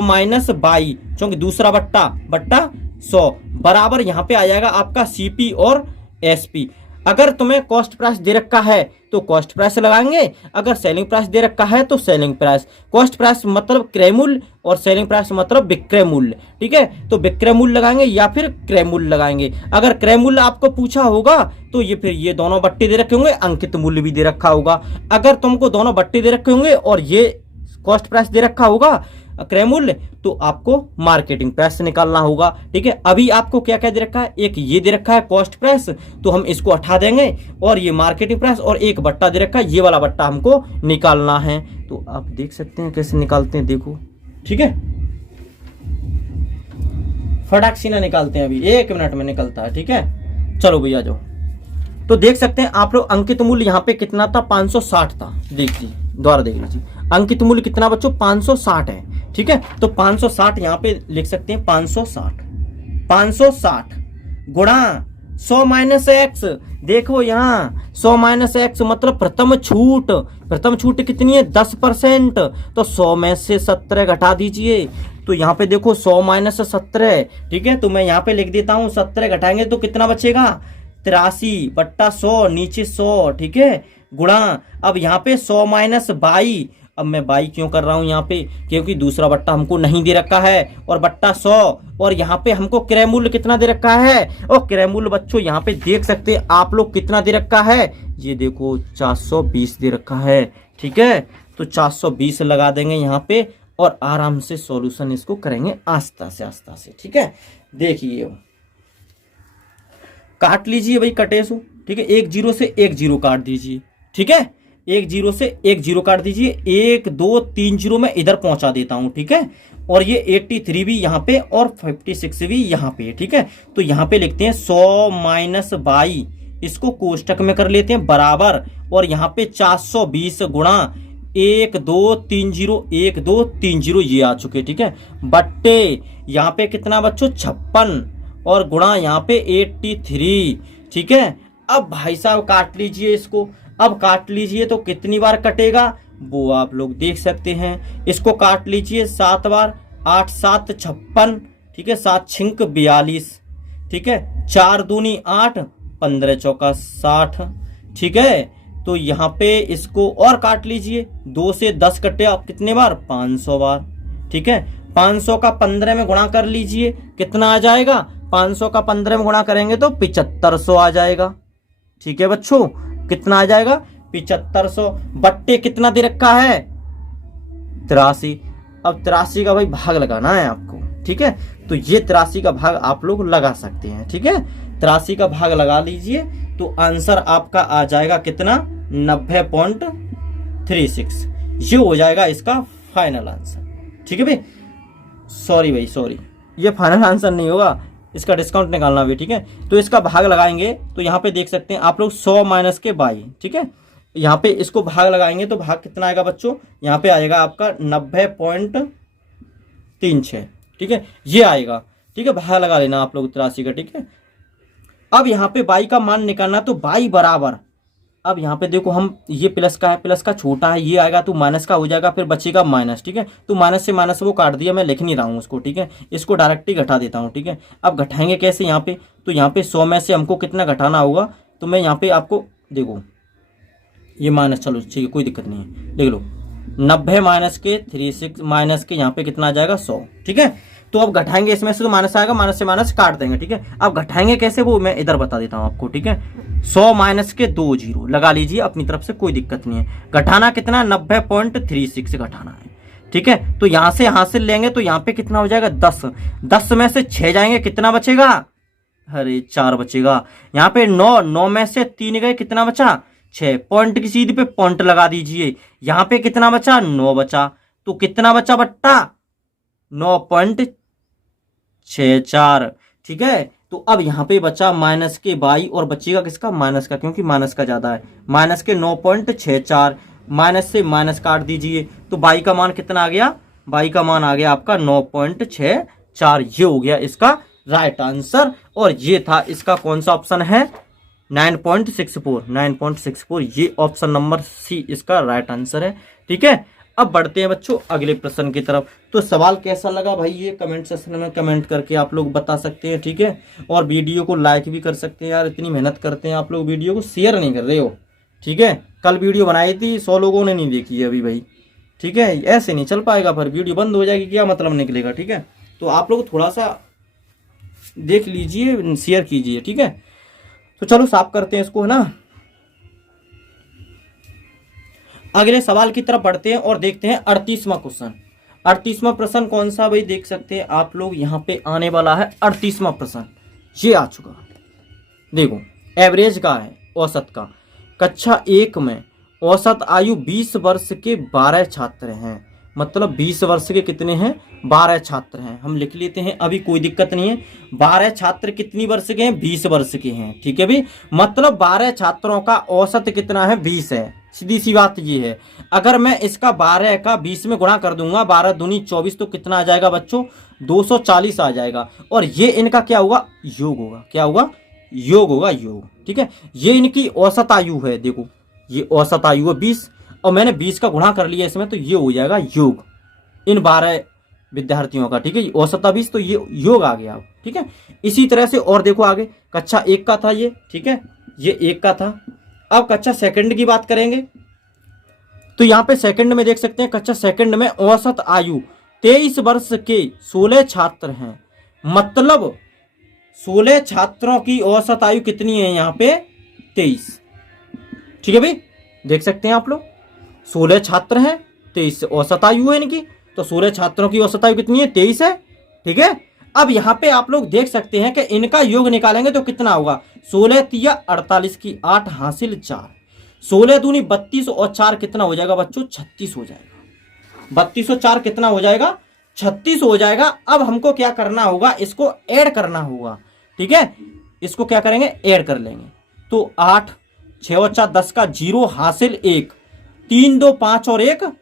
माइनस बाई, क्योंकि दूसरा बट्टा 100 बराबर यहाँ पे आ जाएगा आपका सीपी और एसपी। अगर तुम्हें कॉस्ट प्राइस दे रखा है तो कॉस्ट प्राइस लगाएंगे, अगर सेलिंग प्राइस दे रखा है तो सेलिंग प्राइस। कॉस्ट प्राइस मतलब क्रय मूल्य और सेलिंग प्राइस मतलब विक्रय मूल्य, ठीक है। तो विक्रय मूल्य लगाएंगे या फिर क्रय मूल्य लगाएंगे। अगर क्रय मूल्य आपको पूछा होगा तो ये फिर ये दोनों बट्टे दे रखे होंगे, अंकित मूल्य भी दे रखा होगा। अगर तुमको दोनों बट्टे दे रखे होंगे और ये कॉस्ट प्राइस दे रखा होगा क्रय मूल्य, तो आपको मार्केटिंग प्राइस निकालना होगा, ठीक है। अभी आपको क्या क्या दे रखा है, एक ये दे रखा है कॉस्ट प्राइस, तो हम इसको हटा देंगे, और ये मार्केटिंग प्राइस, और एक बट्टा दे रखा है, ये वाला बट्टा हमको निकालना है। तो आप देख सकते हैं कैसे निकालते हैं, देखो, ठीक है। फटाक सीना निकालते हैं, अभी 1 मिनट में निकलता है, ठीक है। चलो भैया जाओ। तो देख सकते हैं आप लोग अंकित मूल्य यहाँ पे कितना था, 560 था, देखिए दोबारा देख लीजिए। अंकित मूल्य कितना बच्चों, 560 है, ठीक है। तो 560 यहाँ पे लिख सकते हैं, 560 गुणा 100 माइनस एक्स। देखो यहाँ 100 माइनस एक्स मतलब प्रथम छूट, प्रथम छूट कितनी है, 10%। तो 100 में से 17 घटा दीजिए, तो यहाँ पे देखो 100 माइनस 17, ठीक है। तो मैं यहाँ पे लिख देता हूँ 17 घटाएंगे तो कितना बचेगा, 83 बट्टा 100, नीचे 100, ठीक है, गुणा। अब यहाँ पे 100 माइनस 22, अब मैं 22 क्यों कर रहा हूं यहाँ पे, क्योंकि दूसरा बट्टा हमको नहीं दे रखा है, और बट्टा 100, और यहाँ पे हमको क्रय मूल्य कितना दे रखा है, और क्रय मूल्य बच्चों यहाँ पे देख सकते हैं आप लोग कितना दे रखा है, ये देखो 420 दे रखा है, ठीक है। तो 420 लगा देंगे यहाँ पे, और आराम से सॉल्यूशन इसको करेंगे आस्ता से, ठीक है। देखिए काट लीजिए भाई कटेसु, ठीक है, 1 0 से 1 0 काट दीजिए, ठीक है। एक जीरो से एक जीरो काट दीजिए, 1 2 3 जीरो मैं इधर पहुंचा देता हूं, ठीक है। और ये 83 भी यहाँ पे और 56 भी यहाँ पे, ठीक है। तो यहाँ पे लिखते हैं 100 माइनस 22, इसको कोष्टक में कर लेते हैं बराबर, और यहाँ पे 420 गुणा 1 2 3 जीरो 1 2 3 जीरो ये आ चुके, ठीक है। बट्टे यहाँ पे कितना बच्चों 56 और गुणा यहाँ पे 83, ठीक है। अब भाई साहब काट लीजिए इसको, अब काट लीजिए तो कितनी बार कटेगा वो आप लोग देख सकते हैं। इसको काट लीजिए 7 बार, 8 7 56, ठीक है, 7 छिंक 42, ठीक है, 4 दूनी 8, 15 चौका 60, ठीक है। तो यहाँ पे इसको और काट लीजिए, 2 से 10 कटे आप कितने बार 500 बार, ठीक है। 500 का 15 में गुणा कर लीजिए, कितना आ जाएगा, 500 का 15 में गुणा करेंगे तो 7500 आ जाएगा, ठीक है बच्चों। कितना आ जाएगा 7500, बट्टे कितना दे रखा है 83। अब 83 का भाई भाग लगाना है आपको, ठीक है। तो ये 83 का भाग आप लोग लगा सकते हैं, ठीक है। 83 का भाग लगा लीजिए तो आंसर आपका आ जाएगा कितना 90.36, ये हो जाएगा इसका फाइनल आंसर, ठीक है भाई। सॉरी भाई सॉरी, ये फाइनल आंसर नहीं होगा, इसका डिस्काउंट निकालना भी, ठीक है। तो इसका भाग लगाएंगे तो यहाँ पे देख सकते हैं आप लोग 100 माइनस के 22, ठीक है। यहाँ पे इसको भाग लगाएंगे तो भाग कितना आएगा बच्चों, यहाँ पे आएगा आपका 90.36, ठीक है, ये आएगा, ठीक है। भाग लगा लेना आप लोग 83 का, ठीक है। अब यहाँ पे 22 का मान निकालना, तो 22 बराबर, अब यहाँ पे देखो हम ये प्लस का है, प्लस का छोटा है, ये आएगा तो माइनस का हो जाएगा, फिर बचेगा माइनस, ठीक है। तो माइनस से माइनस वो काट दिया, मैं लिख नहीं रहा हूँ उसको, ठीक है। इसको डायरेक्ट ही घटा देता हूँ, ठीक है। अब घटाएंगे कैसे यहाँ पे, तो यहाँ पे 100 में से हमको कितना घटाना होगा, तो मैं यहाँ पे आपको देखो ये माइनस, चलो ठीक है कोई दिक्कत नहीं है, देख लो 90 माइनस के 36 माइनस के यहाँ पे कितना आ जाएगा 100, ठीक है। तो अब घटाएंगे इसमें से तो माइनस आएगा, माइनस से माइनस काट देंगे, ठीक है। अब घटाएंगे कैसे वो मैं इधर बता देता हूँ आपको, ठीक है। 100 माइनस के 2 जीरो लगा लीजिए अपनी तरफ से, कोई दिक्कत नहीं है। घटाना कितना 90.36 घटाना है, ठीक है। तो यहाँ से हासिल लेंगे तो यहाँ पे कितना हो जाएगा 10, 10 में से 6 जाएंगे, कितना बचेगा, अरे 4 बचेगा। यहाँ पे 9, 9 में से 3 गए, कितना बचा 6, पॉइंट की सीधी पे पॉइंट लगा दीजिए, यहाँ पे कितना बचा 9 बचा, तो कितना बचा बट्टा 9.64, ठीक है। तो अब यहाँ पे बचा माइनस के 22 और बचेगा किसका माइनस का, क्योंकि माइनस का ज्यादा है, माइनस के 9.64, माइनस से माइनस काट दीजिए तो 22 का मान कितना आ गया, 22 का मान आ गया आपका 9.64, ये हो गया इसका राइट आंसर। और ये था इसका कौन सा ऑप्शन है 9.64, 9.64, ये ऑप्शन नंबर सी इसका राइट आंसर है, ठीक है। अब बढ़ते हैं बच्चों अगले प्रश्न की तरफ। तो सवाल कैसा लगा भाई ये कमेंट सेक्शन में कमेंट करके आप लोग बता सकते हैं, ठीक है। और वीडियो को लाइक भी कर सकते हैं यार, इतनी मेहनत करते हैं आप लोग, वीडियो को शेयर नहीं कर रहे हो, ठीक है। कल वीडियो बनाई थी 100 लोगों ने नहीं देखी है अभी भाई, ठीक है। ऐसे नहीं चल पाएगा, फिर वीडियो बंद हो जाएगी, क्या मतलब निकलेगा, ठीक है। तो आप लोग थोड़ा सा देख लीजिए, शेयर कीजिए, ठीक है। तो चलो साफ करते हैं इसको, है ना। अगले सवाल की तरफ बढ़ते हैं और देखते हैं 38वां क्वेश्चन। 38वां प्रश्न कौन सा भाई देख सकते हैं आप लोग, यहाँ पे आने वाला है 38वां प्रश्न, ये आ चुका, देखो एवरेज का है, औसत का। कक्षा 1 में औसत आयु 20 वर्ष के 12 छात्र हैं, मतलब 20 वर्ष के कितने हैं 12 छात्र हैं, हम लिख लेते हैं अभी, कोई दिक्कत नहीं है। 12 छात्र कितनी वर्ष के हैं 20 वर्ष के हैं, ठीक है भाई। मतलब 12 छात्रों का औसत कितना है 20 है, सीधी सी बात ये है। अगर मैं इसका 12 का 20 में गुणा कर दूंगा, 12 दूनी 24, तो कितना आ जाएगा बच्चों 240 आ जाएगा। और ये इनका क्या होगा योग होगा, क्या होगा योग होगा, योग, ठीक है। ये इनकी औसत आयु है, देखो ये औसत आयु है 20 और मैंने 20 का गुणा कर लिया इसमें, तो ये हो जाएगा योग इन 12 विद्यार्थियों का, ठीक है। औसत 20 तो ये योग आ गया, ठीक है। इसी तरह से और देखो आगे, कक्षा 1 का था ये, ठीक है, ये 1 का था। अब कक्षा सेकंड की बात करेंगे तो यहाँ पे सेकंड में देख सकते हैं, कक्षा सेकंड में औसत आयु 23 वर्ष के 16 छात्र हैं, मतलब 16 छात्रों की औसत आयु कितनी है यहाँ पे 23, ठीक है भाई। देख सकते हैं आप लोग 16 छात्र हैं, 23 औसत आयु है इनकी, तो 16 छात्रों की औसत आयु कितनी है 23 है, ठीक है। अब यहाँ पे आप लोग देख सकते हैं कि इनका योग निकालेंगे तो कितना होगा, 16 तिया 48 की 8 हासिल 4, 16 दूनी 32 और 4 कितना हो जाएगा बच्चों? 36 हो जाएगा। 32 और 4 कितना हो जाएगा? 36 हो जाएगा। अब हमको क्या करना होगा? इसको ऐड करना होगा। ठीक है, इसको क्या करेंगे? ऐड कर लेंगे। तो 8, 6 और 4 10 का 0 हासिल 1, 3 2 5 और 1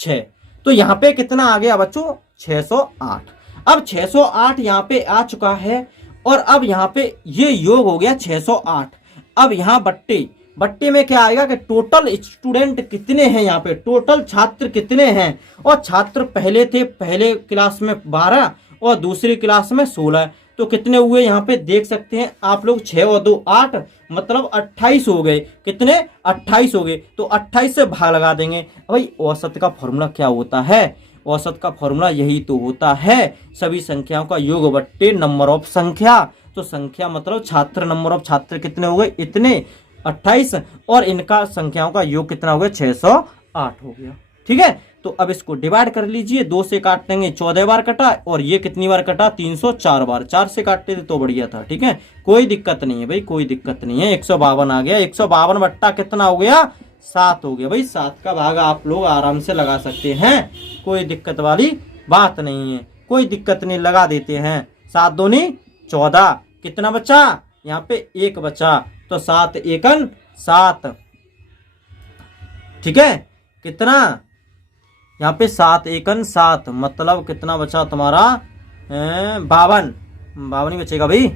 6। तो यहाँ पे कितना आ गया बच्चों? 608। अब 608 यहाँ पे आ चुका है और अब यहाँ पे ये योग हो गया 608। अब यहाँ बट्टे में क्या आएगा कि टोटल स्टूडेंट कितने हैं, यहाँ पे टोटल छात्र कितने हैं। और छात्र पहले थे, पहले क्लास में 12 और दूसरी क्लास में 16। तो कितने हुए यहाँ पे देख सकते हैं आप लोग? 6 और 2 8, मतलब 28 हो गए। कितने? 28 हो गए। तो 28 से भाग लगा देंगे। भाई औसत का फॉर्मूला क्या होता है? औसत का फॉर्मूला यही तो होता है, सभी संख्याओं का योग बट्टे नंबर ऑफ संख्या। तो संख्या मतलब छात्र, नंबर ऑफ छात्र कितने हो गए? इतने 28, और इनका संख्याओं का योग कितना हो गया? 608 हो गया। ठीक है, तो अब इसको डिवाइड कर लीजिए। 2 से काटेंगे 14 बार कटा, और ये कितनी बार कटा? 304 बार। 4 से काटते थे तो बढ़िया था। ठीक है, कोई दिक्कत नहीं है भाई, कोई दिक्कत नहीं है। 152 आ गया। 152 बट्टा कितना हो गया? 7 हो गया। भाई 7 का भाग आप लोग आराम से लगा सकते हैं, कोई दिक्कत वाली बात नहीं है, कोई दिक्कत नहीं, लगा देते हैं। 7 दूनी 14, कितना बचा? यहाँ पे 1 बचा। तो 7 एकन 7। ठीक है, कितना? यहाँ पे 7 एकन 7, मतलब कितना बचा तुम्हारा? 52 ही बचेगा भाई।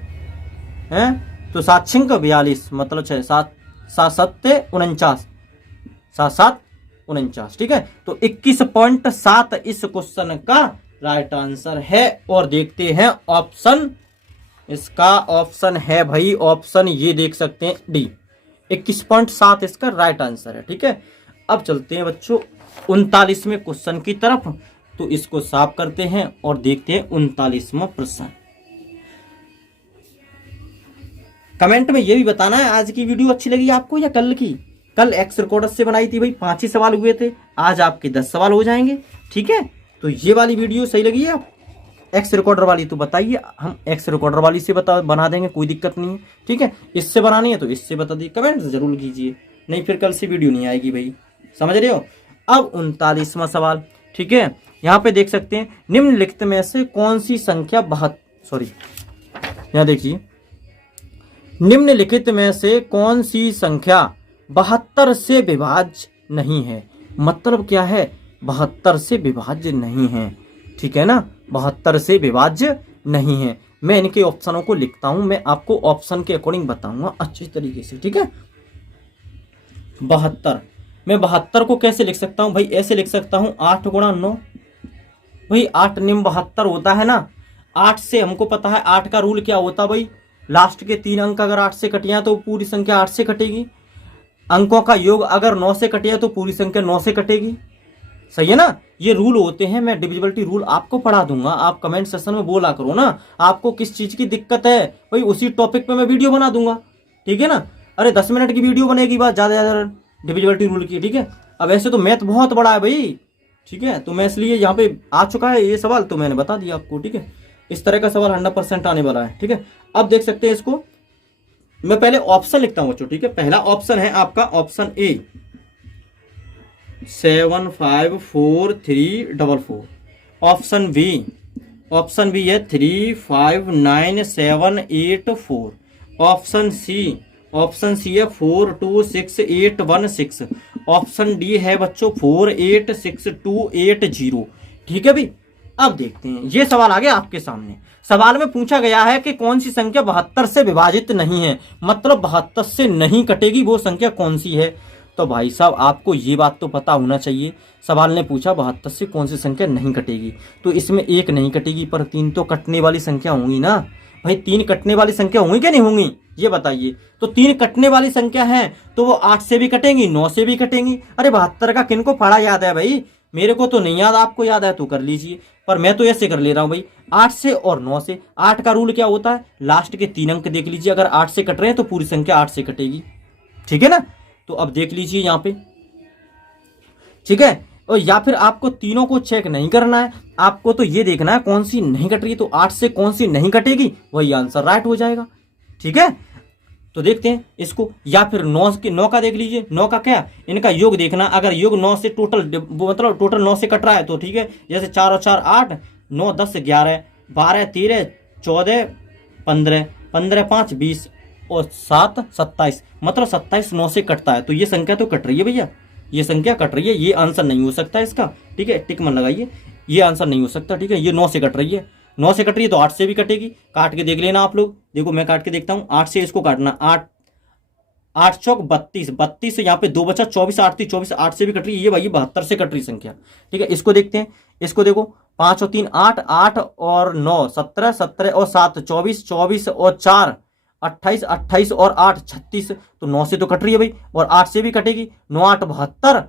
तो 7 छिंक 42, मतलब 6 7 7 7 49, 7 7 49। ठीक है, तो 21.7 इस क्वेश्चन का राइट आंसर है। और देखते हैं ऑप्शन, इसका ऑप्शन है भाई, ऑप्शन ये देख सकते हैं डी, 21.7 इसका राइट आंसर है। ठीक है, अब चलते हैं बच्चों 39वें क्वेश्चन की तरफ। तो इसको साफ करते हैं और देखते हैं 39वां प्रश्न। कमेंट में ये भी बताना है आज की वीडियो अच्छी लगी आपको या कल की। कल एक्स रिकॉर्डर से बनाई थी भाई, 5 ही सवाल हुए थे, आज आपके 10 सवाल हो जाएंगे। ठीक है, तो ये वाली वीडियो सही लगी है आप एक्स रिकॉर्डर वाली तो बताइए, हम एक्स रिकॉर्डर वाली से बना देंगे, कोई दिक्कत नहीं है। ठीक है, इससे बनानी है तो इससे बता दीजिए, कमेंट जरूर कीजिए, नहीं फिर कल से वीडियो नहीं आएगी भाई, समझ रहे हो। अब 39वां सवाल। ठीक है, यहाँ पे देख सकते हैं निम्नलिखित में से कौन सी संख्या यहाँ देखिए, निम्नलिखित में से कौन सी संख्या 72 से विभाज्य नहीं है। मतलब क्या है? 72 से विभाज्य नहीं है। ठीक है ना, 72 से विभाज्य नहीं है। मैं इनके ऑप्शनों को लिखता हूं, मैं आपको ऑप्शन के अकॉर्डिंग बताऊंगा अच्छी तरीके से। ठीक है, 72, मैं 72 को कैसे लिख सकता हूं भाई? ऐसे लिख सकता हूं 8 गुणा 9। भाई 8 निम 72 होता है ना। 8 से हमको पता है 8 का रूल क्या होता भाई, लास्ट के 3 अंक अगर 8 से कटिया तो पूरी संख्या 8 से कटेगी। अंकों का योग अगर 9 से कटिया तो पूरी संख्या 9 से कटेगी। सही है ना, ये रूल होते हैं। मैं डिविजिबिलिटी रूल आपको पढ़ा दूंगा, आप कमेंट सेक्शन में बोला करो ना आपको किस चीज की दिक्कत है, भाई उसी टॉपिक पे मैं वीडियो बना दूंगा। ठीक है ना, अरे 10 मिनट की वीडियो बनेगी बात ज्यादा डिविजिबिलिटी रूल की। ठीक है, अब ऐसे तो मैथ बहुत बड़ा है भाई। ठीक है, तो मैं इसलिए यहाँ पे आ चुका है ये सवाल तो मैंने बता दिया आपको। ठीक है, इस तरह का सवाल 100% आने वाला है। ठीक है, अब देख सकते हैं इसको, मैं पहले ऑप्शन लिखता हूँ बच्चों। ठीक है, पहला ऑप्शन है आपका ऑप्शन ए 75434। ऑप्शन बी है 359784। ऑप्शन सी है 426816। ऑप्शन डी है बच्चों 486280। ठीक है भाई, अब देखते हैं ये सवाल आ गया आपके सामने। सवाल में पूछा गया है कि कौन सी संख्या 72 से विभाजित नहीं है, मतलब 72 से नहीं कटेगी, वो संख्या कौन सी है। तो भाई साहब आपको ये बात तो पता होना चाहिए, सवाल ने पूछा 72 से कौन सी संख्या नहीं कटेगी, तो इसमें 1 नहीं कटेगी पर 3 तो कटने वाली संख्या होंगी ना भाई। 3 कटने वाली संख्या होंगी क्या नहीं होंगी ये बताइए। तो 3 कटने वाली संख्या है तो वो 8 से भी कटेंगी, 9 से भी कटेंगी। अरे 72 का किनको पढ़ा याद है भाई, मेरे को तो नहीं याद, आपको याद है तो कर लीजिए, पर मैं तो ऐसे कर ले रहा हूं भाई 8 से और 9 से। 8 का रूल क्या होता है, लास्ट के 3 अंक देख लीजिए, अगर 8 से कट रहे हैं तो पूरी संख्या 8 से कटेगी। ठीक है ना, तो अब देख लीजिए यहाँ पे। ठीक है, और या फिर आपको तीनों को चेक नहीं करना है, आपको तो ये देखना है कौन सी नहीं कट रही है, तो 8 से कौन सी नहीं कटेगी वही आंसर राइट हो जाएगा। ठीक है, तो देखते हैं इसको, या फिर 9 का देख लीजिए। 9 का क्या, इनका योग देखना। अगर योग 9 से टोटल मतलब टोटल 9 से कट रहा है तो ठीक है, जैसे 4 और 4 8, 9 10 11, 12 13 14 15, 15 5 20 और 7 27, मतलब 27 9 से कटता है। तो ये संख्या तो कट रही है भैया, ये संख्या कट रही है, ये आंसर नहीं हो सकता इसका। ठीक है, टिक मन लगाइए, ये आंसर नहीं हो सकता। ठीक है, ये 9 से कट रही है, 9 से कट रही है तो 8 से भी कटेगी। काट के देख लेना आप लोग, देखो मैं काट के देखता हूँ। 8 से इसको काटना, 8 8 चौक 32, 32 से यहाँ पे 2 बचा, 24 8 थी, 24 8 से भी कट रही है, ये भाई 72 से कट रही संख्या। ठीक है, इसको देखते हैं, इसको देखो 5 और 3 8, 8 और 9 17, 17 और 7 24, 24 और 4 28, 28 और 8 36, तो 9 से तो कट रही है भाई, और 8 से भी कटेगी। 9 8 72,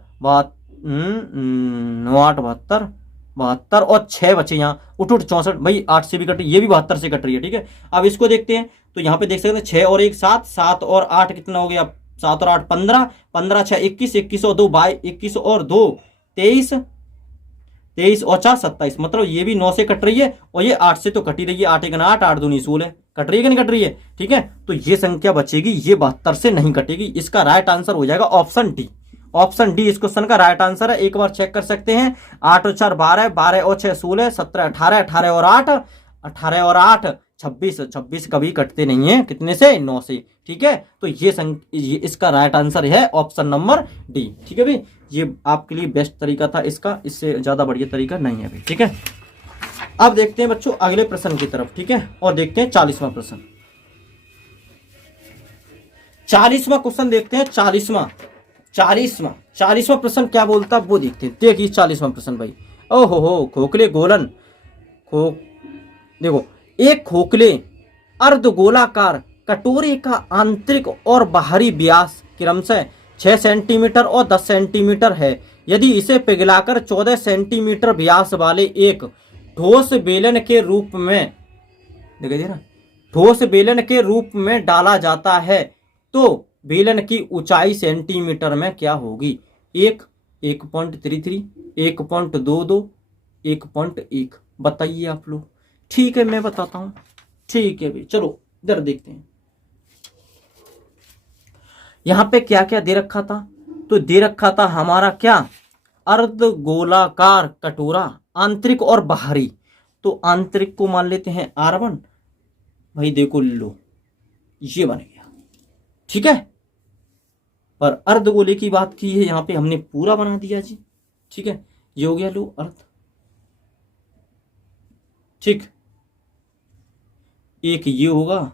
9 8 72, 72 और 6 बचे यहाँ, उठ 64 भाई, 8 से भी कट रही है, ये भी 72 से कट रही है। ठीक है, अब इसको देखते हैं, तो यहाँ पे देख सकते हैं 6 और 1 7, 7 और 8 कितना हो गया, 7 और 8 15, 15 6 21, 21 और 2 22, 21 और 2 23, 23 और 4 27, मतलब ये भी 9 से कट रही है, और ये 8 से तो कट ही रही है। 8 1 8, 8 2 16 है, कट रही है कि नहीं कट रही है। ठीक है, तो ये संख्या बचेगी, ये 72 से नहीं कटेगी। इसका राइट आंसर हो जाएगा ऑप्शन डी। ऑप्शन डी इस क्वेश्चन का राइट आंसर है। एक बार चेक कर सकते हैं, 8 और 4 12, 12 और 6 16, 17 18, 18 और 8 18 और 8 26, 26 कभी कटते नहीं है, कितने से, 9 से। ठीक है, तो ये इसका राइट आंसर है ऑप्शन नंबर डी। ठीक है भाई, ये आपके लिए बेस्ट तरीका था इसका, इससे ज्यादा बढ़िया तरीका नहीं है भाई। ठीक है, अब देखते हैं बच्चों अगले प्रश्न की तरफ। ठीक है, और देखते हैं 40वां प्रश्न। 40वां क्वेश्चन देखते हैं, 40वां प्रश्न क्या बोलता है वो देखते हैं। देखिए 40वां प्रश्न भाई, ओहो हो, खोखले गोलन देखो, एक खोखले अर्धगोलाकार कटोरे का आंतरिक और बाहरी व्यास क्रमशः 6 सेंटीमीटर और 10 सेंटीमीटर है। यदि इसे पिघलाकर 14 सेंटीमीटर व्यास वाले एक ठोस बेलन के रूप में, दिखाई दे रहा, ठोस बेलन के रूप में डाला जाता है, तो बेलन की ऊंचाई सेंटीमीटर में क्या होगी। 1.33, 1.22, 1.1, बताइए आप लोग। ठीक है, मैं बताता हूं। ठीक है भाई, चलो इधर देखते हैं, यहां पे क्या क्या दे रखा था। तो दे रखा था हमारा क्या, अर्धगोलाकार कटोरा, आंतरिक और बाहरी। तो आंतरिक को मान लेते हैं R1 भाई, देखो लो ये बन गया। ठीक है, पर अर्धगोले की बात की है, यहां पे हमने पूरा बना दिया जी। ठीक है, ये हो गया लो अर्ध। ठीक, एक ये होगा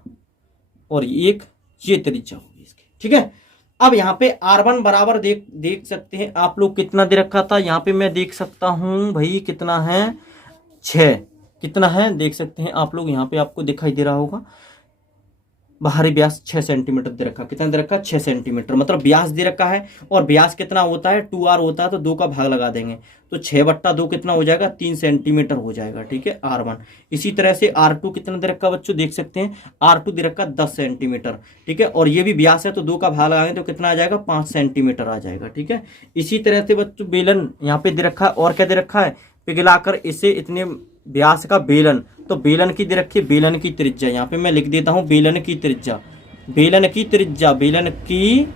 और एक ये त्रिज्या होगी इसकी। ठीक है, अब यहाँ पे R1 बराबर देख सकते हैं आप लोग, कितना दे रखा था। यहाँ पे मैं देख सकता हूं भाई, कितना है, 6, कितना है देख सकते हैं आप लोग, यहाँ पे आपको दिखाई दे रहा होगा। बाहरी व्यास 6 सेंटीमीटर दे रखा, कितना दे रखा, 6 सेंटीमीटर, मतलब व्यास दे रखा है। और व्यास कितना होता है, 2R होता है, तो 2 का भाग लगा देंगे, तो 6/2 कितना हो जाएगा, 3 सेंटीमीटर हो जाएगा। ठीक है, R1। इसी तरह से R2 कितना दे रखा बच्चों, देख सकते हैं, R2 दे रखा 10 सेंटीमीटर। ठीक है, और ये भी व्यास है, तो 2 का भाग लगाएंगे तो कितना आ जाएगा, 5 सेंटीमीटर आ जाएगा। ठीक है, इसी तरह से बच्चों बेलन यहाँ पे दे रखा है, और क्या दे रखा है, पिघलाकर इसे इतने व्यास का बेलन, तो बेलन की दे रखी है, बेलन की त्रिज्या, यहाँ पे मैं लिख देता हूं बेलन की त्रिज्या, बेलन की त्रिज्या, बेलन की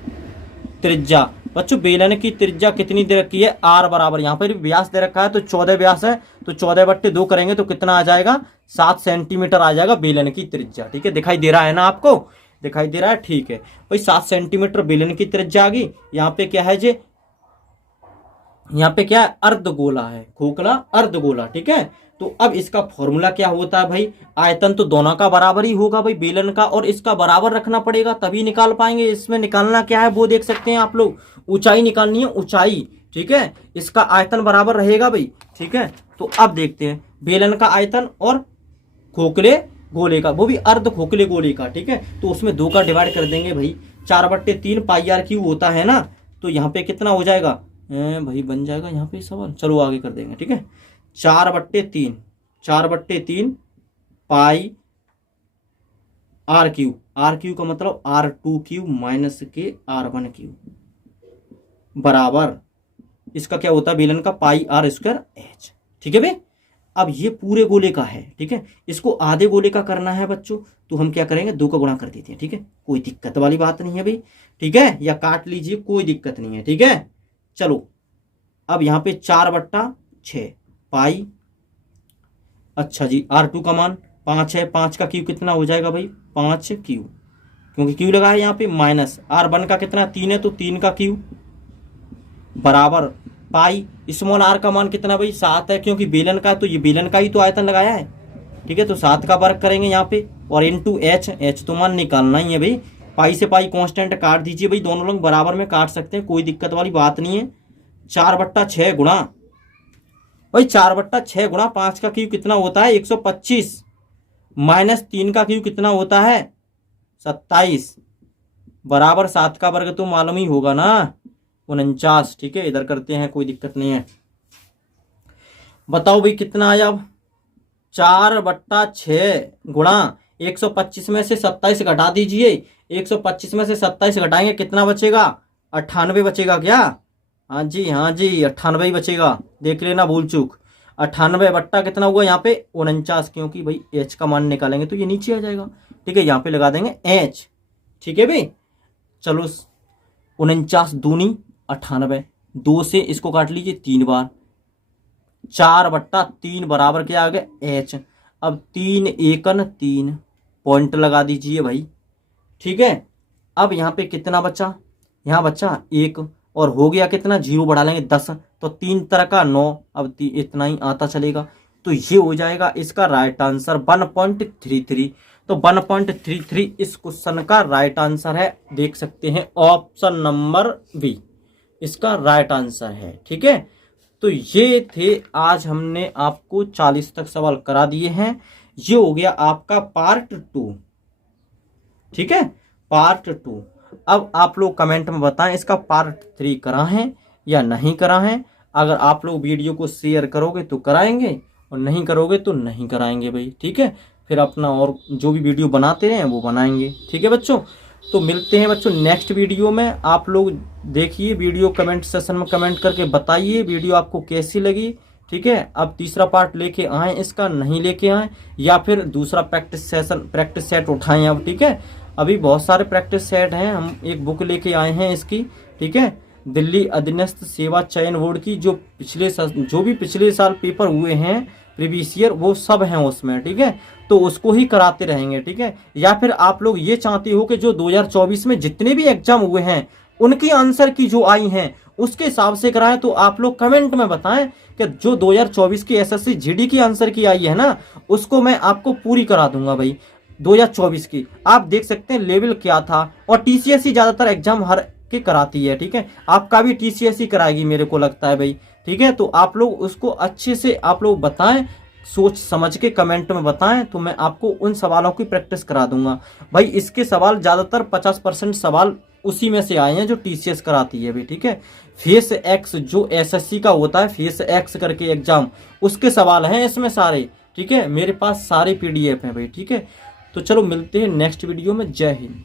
त्रिज्या बच्चों, बेलन की त्रिज्या कितनी दे रखी है, R बराबर, यहाँ पर व्यास दे रखा है तो 14 व्यास है, तो 14/2 करेंगे तो कितना आ जाएगा, 7 सेंटीमीटर आ जाएगा बेलन की त्रिज्या। ठीक है, दिखाई दे रहा है ना आपको, दिखाई दे रहा है। ठीक है भाई, 7 सेंटीमीटर बेलन की त्रिज्या आ गई। यहाँ पे क्या है जे, यहाँ पे क्या है, अर्धगोला है, खोखला अर्धगोला। ठीक है, तो अब इसका फॉर्मूला क्या होता है भाई, आयतन तो दोनों का बराबर ही होगा भाई, बेलन का और इसका बराबर रखना पड़ेगा, तभी निकाल पाएंगे। इसमें निकालना क्या है वो देख सकते हैं आप लोग, ऊंचाई निकालनी है, ऊंचाई। ठीक है, इसका आयतन बराबर रहेगा भाई। ठीक है, तो अब देखते हैं बेलन का आयतन और खोखले गोले का, वो भी अर्ध खोखले गोले का। ठीक है, तो उसमें 2 का डिवाइड कर देंगे भाई, 4/3 πr³ होता है ना, तो यहाँ पे कितना हो जाएगा भाई, बन जाएगा यहाँ पे सवाल, चलो आगे कर देंगे। ठीक है, 4/3 पाई R³ का मतलब R2³ माइनस के R1³ बराबर, इसका क्या होता है बेलन का, πr² h। ठीक है भाई, अब ये पूरे गोले का है, ठीक है, इसको आधे गोले का करना है बच्चों, तो हम क्या करेंगे, 2 का गुणा कर देते हैं, ठीक है, कोई दिक्कत वाली बात नहीं है भाई, ठीक है, या काट लीजिए, कोई दिक्कत नहीं है, ठीक है। चलो अब यहाँ पे 4/6 पाई, अच्छा जी, R2 का मान 5 है, 5 का क्यू कितना हो जाएगा भाई, 5 क्यू, क्योंकि क्यू लगा है यहाँ पे, माइनस R1 का कितना 3 है, तो 3 का क्यू बराबर पाई, स्मॉल r का मान कितना भाई 7 है, क्योंकि बेलन का, तो ये बेलन का ही तो आयतन लगाया है, ठीक है, तो 7 का वर्ग करेंगे यहाँ पे, और इंटू h तो मान निकालना ही है भाई, पाई से पाई कांस्टेंट काट दीजिए भाई, दोनों लोग बराबर में काट सकते हैं, कोई दिक्कत वाली बात नहीं है। 4/6 गुणा भाई, 4/6 गुणा 5 का क्यू कितना होता है 125, माइनस 3 का क्यू कितना होता है 27, बराबर 7 का वर्ग तो मालूम ही होगा ना 49, ठीक है, इधर करते हैं, कोई दिक्कत नहीं है। बताओ भाई कितना आया, अब 4/6 गुणा 125 में से 27 घटा दीजिए, 125 में से 27 घटाएंगे कितना बचेगा, 98 बचेगा क्या, हाँ जी 98 बचेगा, देख लेना भूल चूक, 98 बट्टा कितना हुआ यहाँ पे 49, क्योंकि भाई h का मान निकालेंगे तो ये नीचे आ जाएगा, ठीक है, यहाँ पे लगा देंगे h, ठीक है भाई। चलो 49 दूनी 98, 2 से इसको काट लीजिए 3 बार, 4/3 बराबर क्या आ गया h, अब 3 एकन 3 पॉइंट लगा दीजिए भाई, ठीक है। अब यहाँ पे कितना बचा, यहाँ बचा 1, और हो गया कितना, 0 बढ़ा लेंगे 10, तो 3 तरह का 9, अब इतना ही आता चलेगा, तो ये हो जाएगा इसका राइट आंसर 1.33, तो 1.33 इस क्वेश्चन का राइट आंसर है, देख सकते हैं ऑप्शन नंबर बी इसका राइट आंसर है, ठीक है। तो ये थे आज हमने आपको 40 तक सवाल करा दिए हैं, ये हो गया आपका पार्ट 2, ठीक है, पार्ट 2। अब आप लोग कमेंट में बताएं इसका पार्ट 3 करा है या नहीं करा है, अगर आप लोग वीडियो को शेयर करोगे तो कराएंगे, और नहीं करोगे तो नहीं कराएंगे भाई, ठीक है, फिर अपना और जो भी वीडियो बनाते हैं वो बनाएंगे, ठीक है बच्चों। तो मिलते हैं बच्चों नेक्स्ट वीडियो में, आप लोग देखिए वीडियो, कमेंट सेशन में कमेंट करके बताइए वीडियो आपको कैसी लगी, ठीक है। अब तीसरा पार्ट लेके आए इसका, नहीं लेके आए, या फिर दूसरा प्रैक्टिस सेट उठाएं अब, ठीक है। अभी बहुत सारे प्रैक्टिस सेट हैं, हम एक बुक लेके आए हैं इसकी, ठीक है, दिल्ली अधीनस्थ सेवा चयन बोर्ड की, जो भी पिछले साल पेपर हुए हैं प्रीवियस ईयर, वो सब हैं उसमें, ठीक है, तो उसको ही कराते रहेंगे, ठीक है। या फिर आप लोग ये चाहते हो कि जो 2024 में जितने भी एग्जाम हुए हैं उनकी आंसर की जो आई हैं उसके हिसाब से कराएं, तो आप लोग कमेंट में बताएं कि जो 2024 की एसएससी जीडी की आंसर की आई है ना, उसको मैं आपको पूरी करा दूंगा भाई, 2024 की। आप देख सकते हैं लेवल क्या था, और टीसीएससी ज्यादातर एग्जाम हर के कराती है, ठीक है, आपका भी टीसीएससी कराएगी मेरे को लगता है भाई, ठीक है। तो आप लोग उसको अच्छे से आप लोग बताएं, सोच समझ के कमेंट में बताएं, तो मैं आपको उन सवालों की प्रैक्टिस करा दूंगा भाई। इसके सवाल ज्यादातर 50% सवाल उसी में से आए हैं जो टीसीएस कराती है भाई, ठीक है। फेस एक्स जो एसएससी का होता है, फेस एक्स करके एग्जाम, उसके सवाल हैं इसमें सारे, ठीक है, मेरे पास सारे पीडीएफ हैं भाई, ठीक है। तो चलो मिलते हैं नेक्स्ट वीडियो में, जय हिंद।